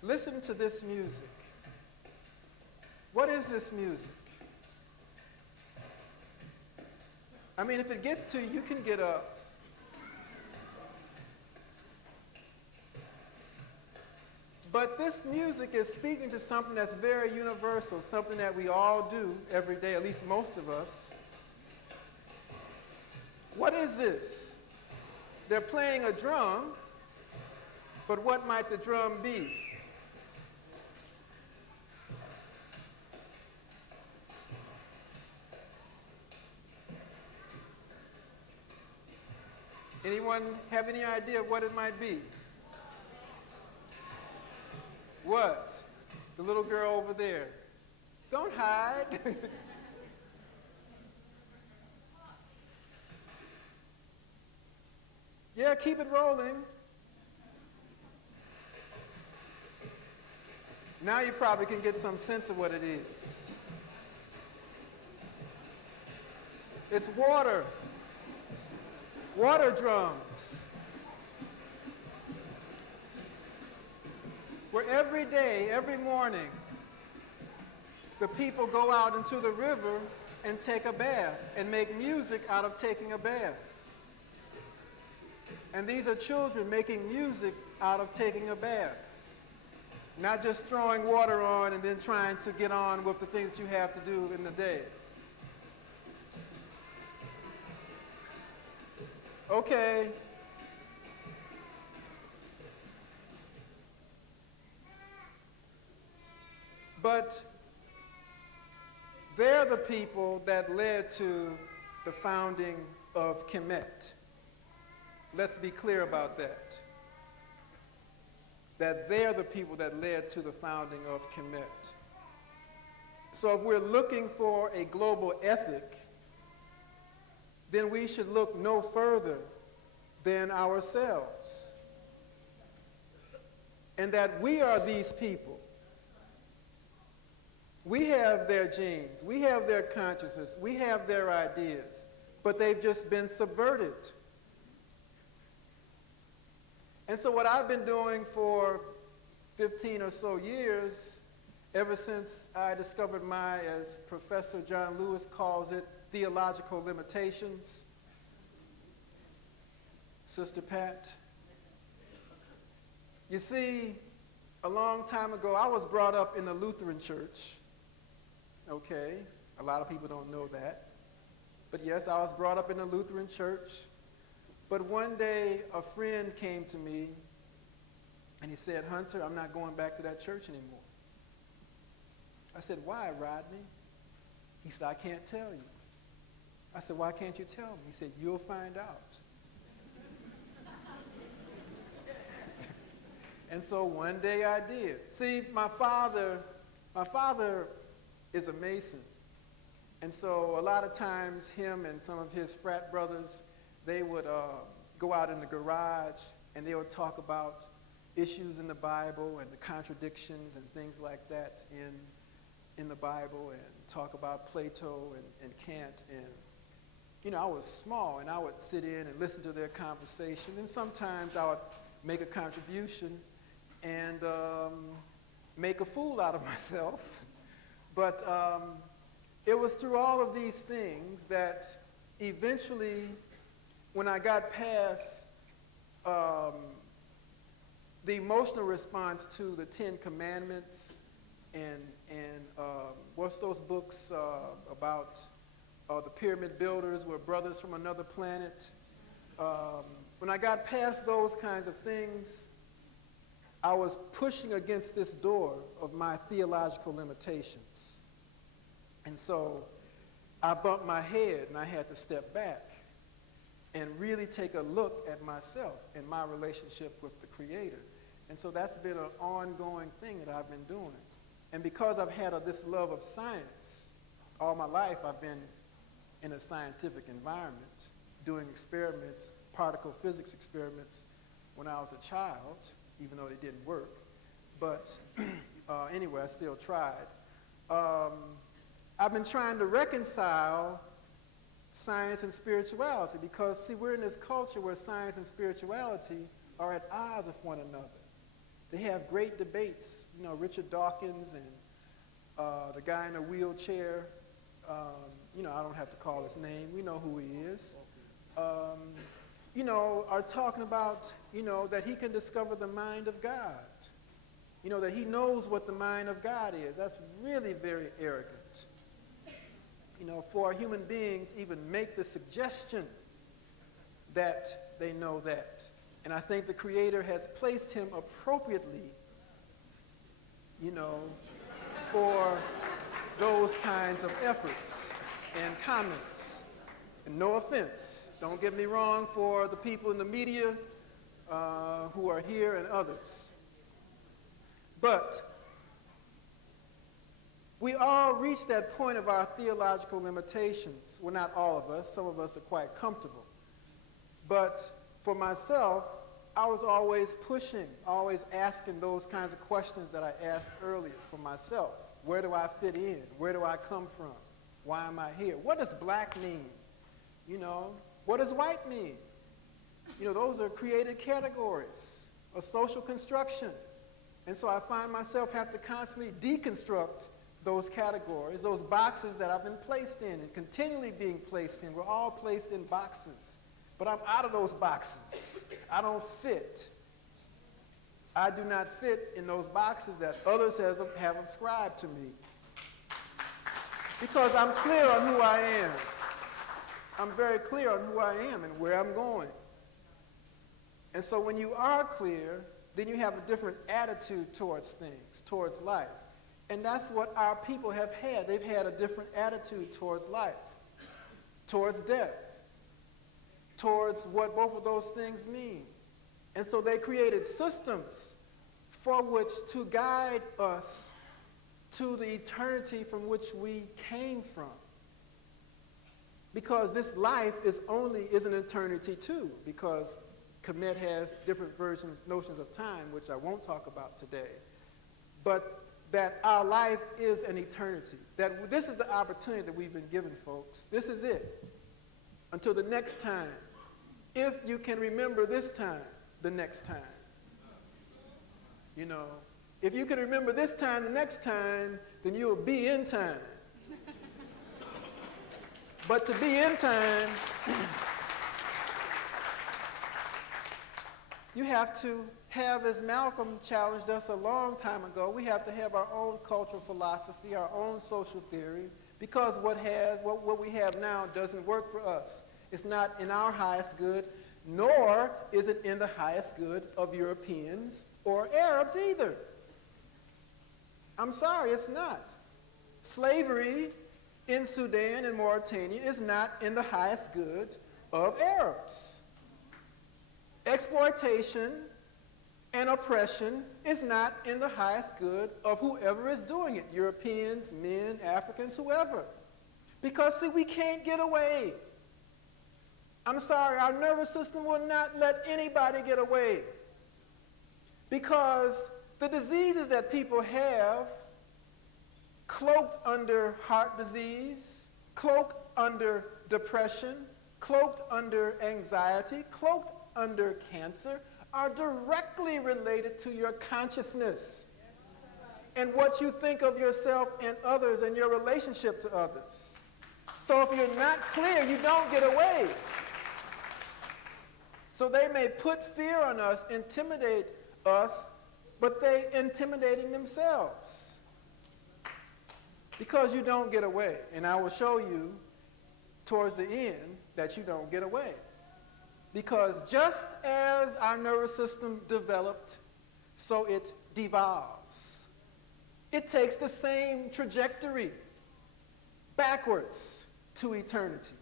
Listen to this music. What is this music? I mean, if it gets to you, you can get up. But this music is speaking to something that's very universal, something that we all do every day, at least most of us. What is this? They're playing a drum, but what might the drum be? Anyone have any idea of what it might be? What? The little girl over there. Don't hide. Yeah, keep it rolling. Now you probably can get some sense of what it is. It's water. Water drums. Where every day, every morning, the people go out into the river and take a bath and make music out of taking a bath. And these are children making music out of taking a bath. Not just throwing water on and then trying to get on with the things you have to do in the day. Okay. But they're the people that led to the founding of Kemet. Let's be clear about that. That they're the people that led to the founding of Kemet. So if we're looking for a global ethic, then we should look no further than ourselves. And that we are these people. We have their genes, we have their consciousness, we have their ideas, but they've just been subverted. And so what I've been doing for 15 or so years, ever since I discovered my, as Professor John Lewis calls it, theological limitations. Sister Pat. You see, a long time ago, I was brought up in a Lutheran church. Okay, a lot of people don't know that. But yes, I was brought up in a Lutheran church. But one day, a friend came to me, and he said, "Hunter, I'm not going back to that church anymore." I said, "Why, Rodney?" He said, "I can't tell you." I said, "Why can't you tell me?" He said, "You'll find out." And so one day I did. See, my father is a Mason. And so a lot of times him and some of his frat brothers, they would go out in the garage and they would talk about issues in the Bible and the contradictions and things like that in the Bible, and talk about Plato and Kant. And, you know, I was small and I would sit in and listen to their conversation, and sometimes I would make a contribution and make a fool out of myself. But it was through all of these things that eventually, when I got past the emotional response to the Ten Commandments and what's those books about the pyramid builders were brothers from another planet. When I got past those kinds of things, I was pushing against this door of my theological limitations. And so I bumped my head and I had to step back. and really take a look at myself and my relationship with the Creator. And so that's been an ongoing thing that I've been doing. And because I've had this love of science, all my life I've been in a scientific environment, doing experiments, particle physics experiments, when I was a child, even though they didn't work. But anyway, I still tried. I've been trying to reconcile science and spirituality because, see, we're in this culture where science and spirituality are at odds with one another. They have great debates. You know, Richard Dawkins and the guy in a wheelchair, you know, I don't have to call his name. We know who he is. You know, are talking about, you know, that he can discover the mind of God. You know, that he knows what the mind of God is. That's really very arrogant. You know, for a human being to even make the suggestion that they know that. And I think the Creator has placed him appropriately, you know, for those kinds of efforts and comments. And no offense, don't get me wrong, for the people in the media who are here and others. But we all reach that point of our theological limitations. Well, not all of us. Some of us are quite comfortable. But for myself, I was always pushing, always asking those kinds of questions that I asked earlier for myself. Where do I fit in? Where do I come from? Why am I here? What does black mean? You know, what does white mean? You know, those are created categories, a social construction. And so I find myself have to constantly deconstruct those categories, those boxes that I've been placed in and continually being placed in. We're all placed in boxes. But I'm out of those boxes. I don't fit. I do not fit in those boxes that others have ascribed to me. Because I'm clear on who I am. I'm very clear on who I am and where I'm going. And so when you are clear, then you have a different attitude towards things, towards life. And that's what our people have had. They've had a different attitude towards life, towards death, towards what both of those things mean. And so they created systems for which to guide us to the eternity from which we came from. Because this life is an eternity too, because Kemet has different notions of time, which I won't talk about today. But that our life is an eternity. That this is the opportunity that we've been given, folks. This is it. Until the next time. If you can remember this time, the next time. You know, if you can remember this time, the next time, then you'll be in time. But to be in time, you have to have, as Malcolm challenged us a long time ago, we have to have our own cultural philosophy, our own social theory, because what we have now doesn't work for us. It's not in our highest good, nor is it in the highest good of Europeans or Arabs either. I'm sorry, it's not. Slavery in Sudan and Mauritania is not in the highest good of Arabs. Exploitation and oppression is not in the highest good of whoever is doing it, Europeans, men, Africans, whoever. Because, see, we can't get away. I'm sorry, our nervous system will not let anybody get away. Because the diseases that people have, cloaked under heart disease, cloaked under depression, cloaked under anxiety, cloaked under cancer, are directly related to your consciousness and what you think of yourself and others and your relationship to others. So if you're not clear, you don't get away. So they may put fear on us, intimidate us, but they intimidating themselves. Because you don't get away. And I will show you towards the end that you don't get away. Because just as our nervous system developed, so it devolves. It takes the same trajectory backwards to eternity.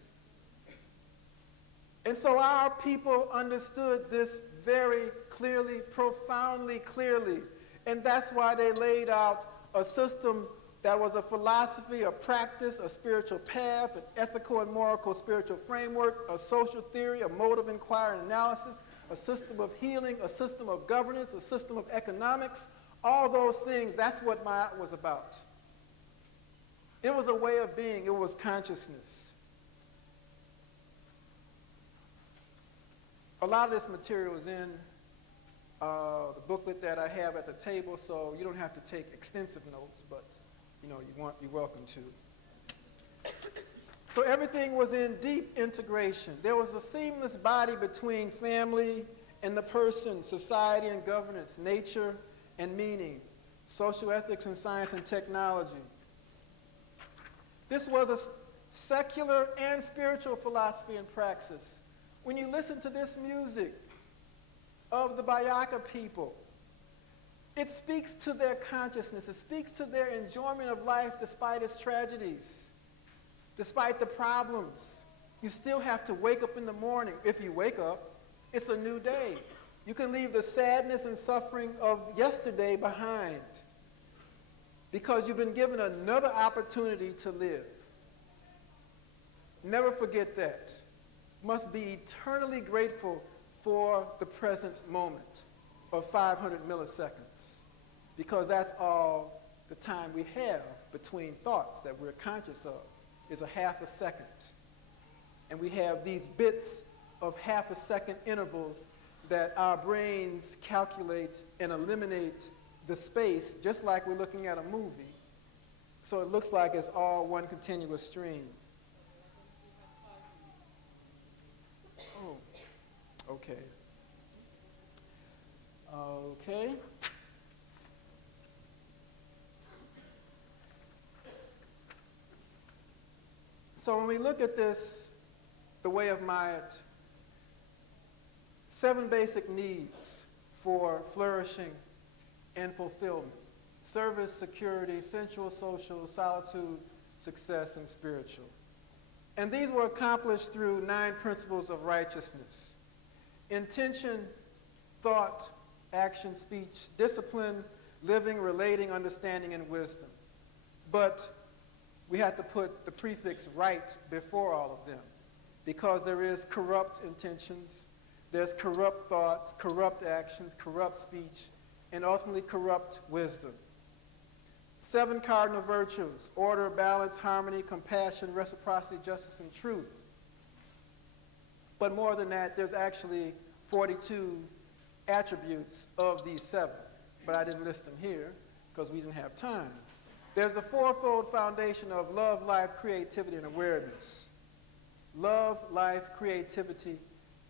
And so our people understood this very clearly, profoundly clearly. And that's why they laid out a system that was a philosophy, a practice, a spiritual path, an ethical and moral spiritual framework, a social theory, a mode of inquiry and analysis, a system of healing, a system of governance, a system of economics. All those things, that's what Ma'at was about. It was a way of being. It was consciousness. A lot of this material is in the booklet that I have at the table, so you don't have to take extensive notes, but you're welcome to. So everything was in deep integration. There was a seamless body between family and the person, society and governance, nature and meaning, social ethics and science and technology. This was a secular and spiritual philosophy and praxis. When you listen to this music of the Bayaka people, it speaks to their consciousness. It speaks to their enjoyment of life despite its tragedies, despite the problems. You still have to wake up in the morning. If you wake up, it's a new day. You can leave the sadness and suffering of yesterday behind because you've been given another opportunity to live. Never forget that. Must be eternally grateful for the present moment of 500 milliseconds, because that's all the time we have between thoughts that we're conscious of is a half a second. And we have these bits of half a second intervals that our brains calculate and eliminate the space, just like we're looking at a movie. So it looks like it's all one continuous stream. Oh, okay. Okay. So when we look at this, the way of Ma'at, 7 basic needs for flourishing and fulfillment: service, security, sensual, social, solitude, success, and spiritual. And these were accomplished through 9 principles of righteousness: intention, thought, action, speech, discipline, living, relating, understanding, and wisdom. But we have to put the prefix right before all of them, because there is corrupt intentions, there's corrupt thoughts, corrupt actions, corrupt speech, and ultimately corrupt wisdom. 7 cardinal virtues: order, balance, harmony, compassion, reciprocity, justice, and truth. But more than that, there's actually 42 attributes of these 7, but I didn't list them here because we didn't have time. There's a 4-fold foundation of love, life, creativity, and awareness. Love, life, creativity,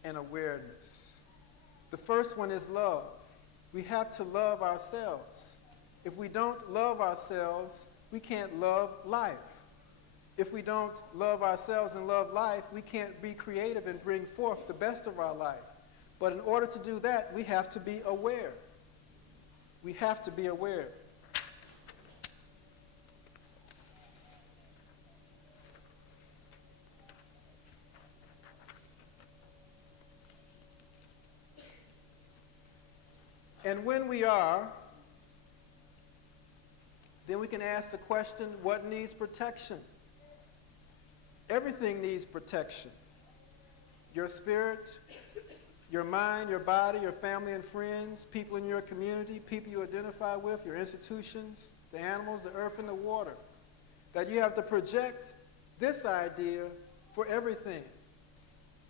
and awareness. The first one is love. We have to love ourselves. If we don't love ourselves, we can't love life. If we don't love ourselves and love life, we can't be creative and bring forth the best of our life. But in order to do that, we have to be aware. We have to be aware. And when we are, then we can ask the question, what needs protection? Everything needs protection. Your spirit, your mind, your body, your family and friends, people in your community, people you identify with, your institutions, the animals, the earth, and the water. That you have to project this idea for everything,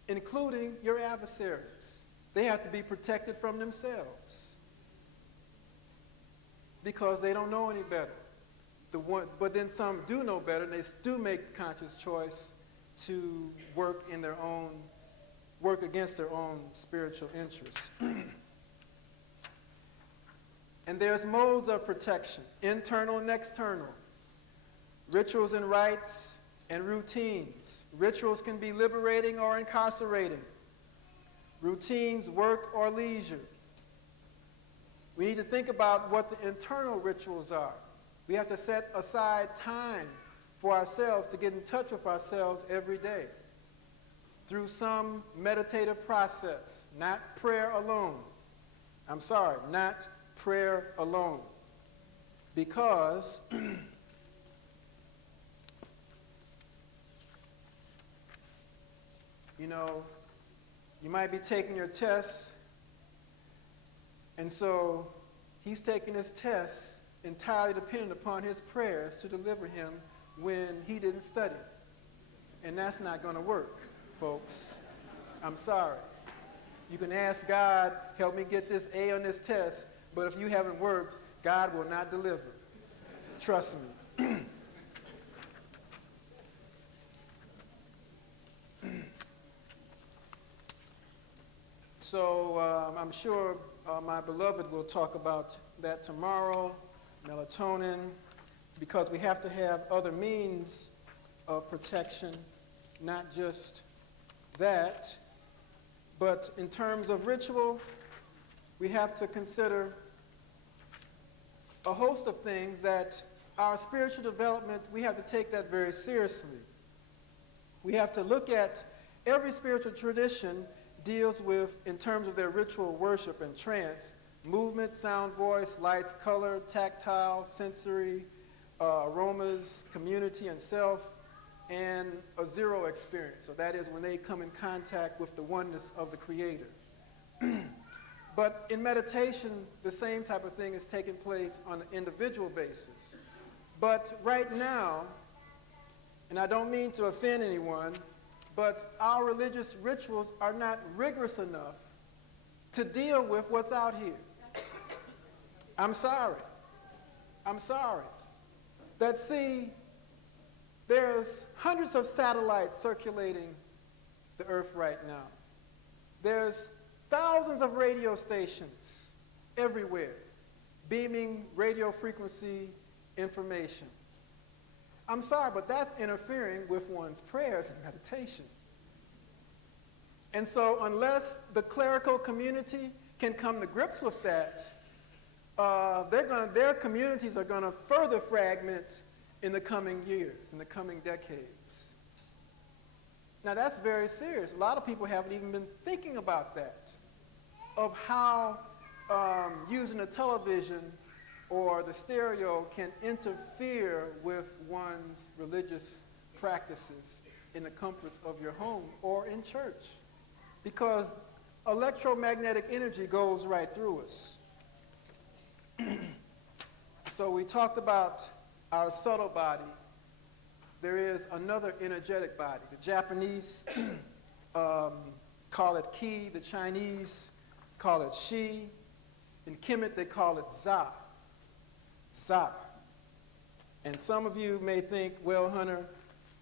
including your adversaries. They have to be protected from themselves because they don't know any better. But then some do know better, and they do make the conscious choice to work against their own spiritual interests. And there's modes of protection, internal and external, rituals and rites and routines. Rituals can be liberating or incarcerating. Routines, work or leisure. We need to think about what the internal rituals are. We have to set aside time for ourselves to get in touch with ourselves every day. through some meditative process, not prayer alone. I'm sorry, not prayer alone. Because you know, you might be taking your tests, and so he's taking his tests entirely dependent upon his prayers to deliver him when he didn't study. And that's not going to work, folks. I'm sorry. You can ask God, help me get this A on this test, but if you haven't worked, God will not deliver. Trust me. So I'm sure my beloved will talk about that tomorrow, melatonin, because we have to have other means of protection, not just that. But in terms of ritual, we have to consider a host of things that our spiritual development, we have to take that very seriously. We have to look at every spiritual tradition deals with, in terms of their ritual worship and trance, movement, sound, voice, lights, color, tactile, sensory, aromas, community, and self, and a zero experience. So that is when they come in contact with the oneness of the Creator. But in meditation, the same type of thing is taking place on an individual basis. But right now, and I don't mean to offend anyone, but our religious rituals are not rigorous enough to deal with what's out here. I'm sorry. I'm sorry. That, see, there's hundreds of satellites circulating the earth right now. There's thousands of radio stations everywhere beaming radio frequency information. I'm sorry, but that's interfering with one's prayers and meditation. And so unless the clerical community can come to grips with that, their communities are going to further fragment in the coming years, in the coming decades. Now that's very serious. A lot of people haven't even been thinking about that, of how using a television or the stereo can interfere with one's religious practices in the comforts of your home or in church. Because electromagnetic energy goes right through us. So we talked about our subtle body. There is another energetic body. The Japanese call it ki, the Chinese call it shi. In Kemet they call it za. Za. And some of you may think, well, Hunter,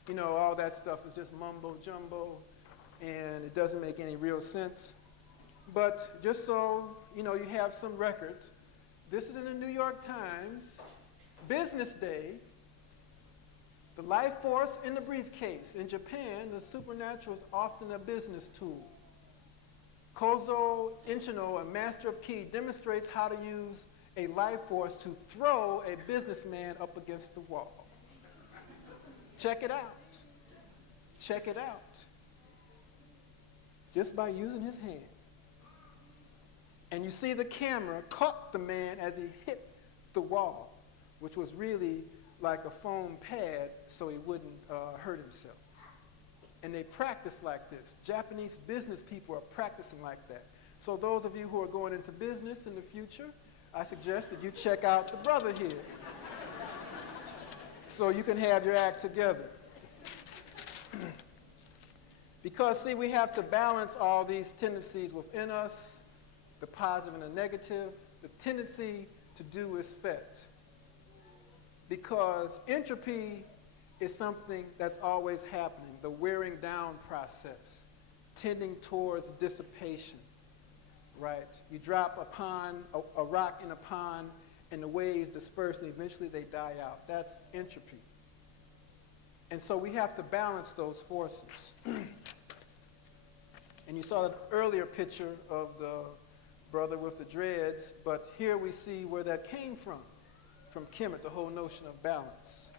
you know, all that stuff is just mumbo jumbo and it doesn't make any real sense. But just so, you know, you have some record, this is in the New York Times, Business Day, the life force in the briefcase. In Japan, the supernatural is often a business tool. Kozo Inchino, a master of ki, demonstrates how to use a life force to throw a businessman up against the wall. Check it out. Check it out. Just by using his hand. And you see the camera caught the man as he hit the wall, which was really like a foam pad so he wouldn't hurt himself. And they practice like this. Japanese business people are practicing like that. So those of you who are going into business in the future, I suggest that you check out the brother here so you can have your act together. Because, see, we have to balance all these tendencies within us, the positive and the negative. The tendency to do is fet. Because entropy is something that's always happening, the wearing down process, tending towards dissipation. Right? You drop a rock in a pond, and the waves disperse, and eventually they die out. That's entropy. And so we have to balance those forces. And you saw the earlier picture of the brother with the dreads, but here we see where that came from Kemet, the whole notion of balance.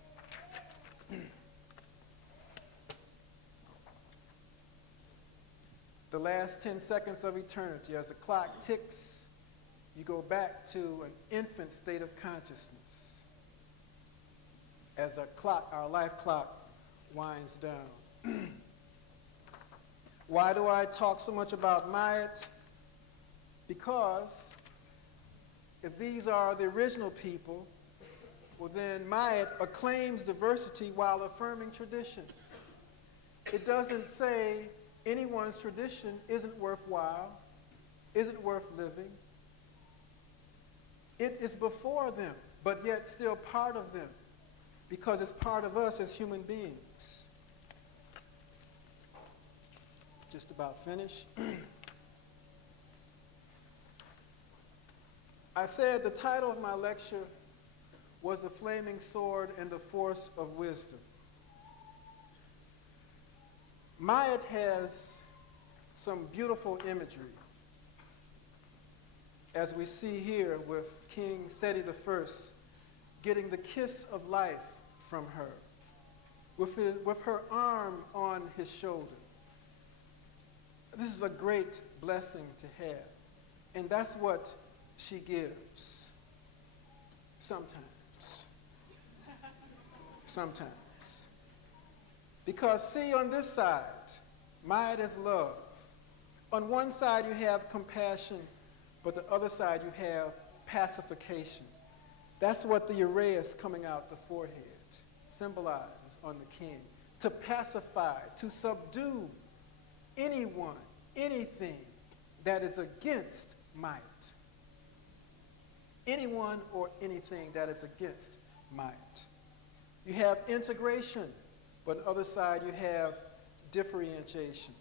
the last 10 seconds of eternity. As the clock ticks, you go back to an infant state of consciousness. As our life clock winds down. Why do I talk so much about Ma'at? Because if these are the original people, well then Ma'at acclaims diversity while affirming tradition. It doesn't say anyone's tradition isn't worthwhile, isn't worth living. It is before them, but yet still part of them, because it's part of us as human beings. Just about finished. I said the title of my lecture was The Flaming Sword and the Force of Wisdom. Ma'at has some beautiful imagery, as we see here with King Seti I getting the kiss of life from her, with her arm on his shoulder. This is a great blessing to have, and that's what she gives. Sometimes. Sometimes. Because see, on this side, Ma'at is love. On one side you have compassion, but the other side you have pacification. That's what the uraeus coming out the forehead symbolizes on the king. To pacify, to subdue anyone, anything that is against might. Anyone or anything that is against might. You have integration, but on the other side you have differentiation.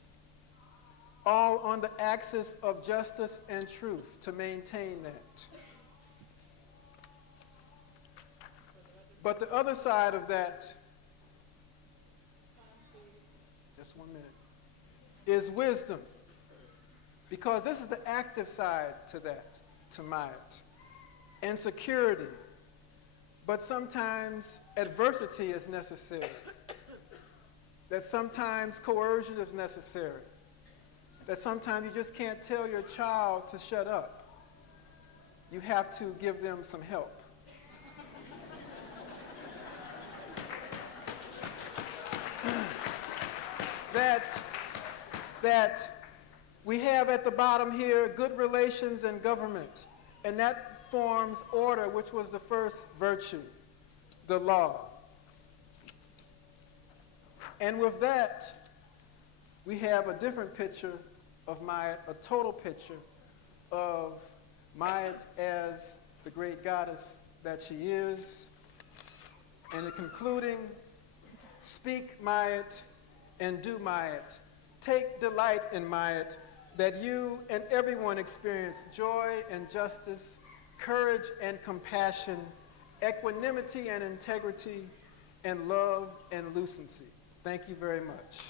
All on the axis of justice and truth to maintain that. But the other side of that, just 1 minute, is wisdom. Because this is the active side to that, to Ma'at. And security. But sometimes adversity is necessary. That sometimes coercion is necessary. That sometimes you just can't tell your child to shut up. You have to give them some help. that we have at the bottom here good relations in government, and that forms order, which was the first virtue, the law. And with that, we have a different picture of Ma'at, a total picture of Ma'at as the great goddess that she is. And in concluding, speak Ma'at and do Ma'at. Take delight in Ma'at, that you and everyone experience joy and justice, courage and compassion, equanimity and integrity, and love and lucency. Thank you very much.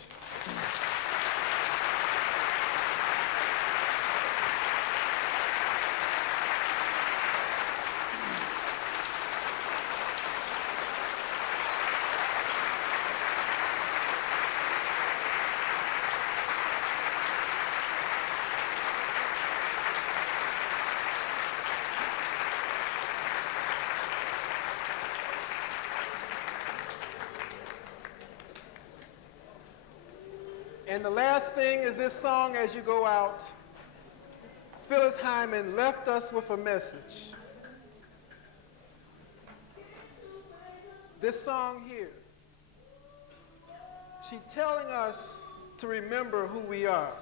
And the last thing is this song as you go out. Phyllis Hyman left us with a message. This song here, she's telling us to remember who we are.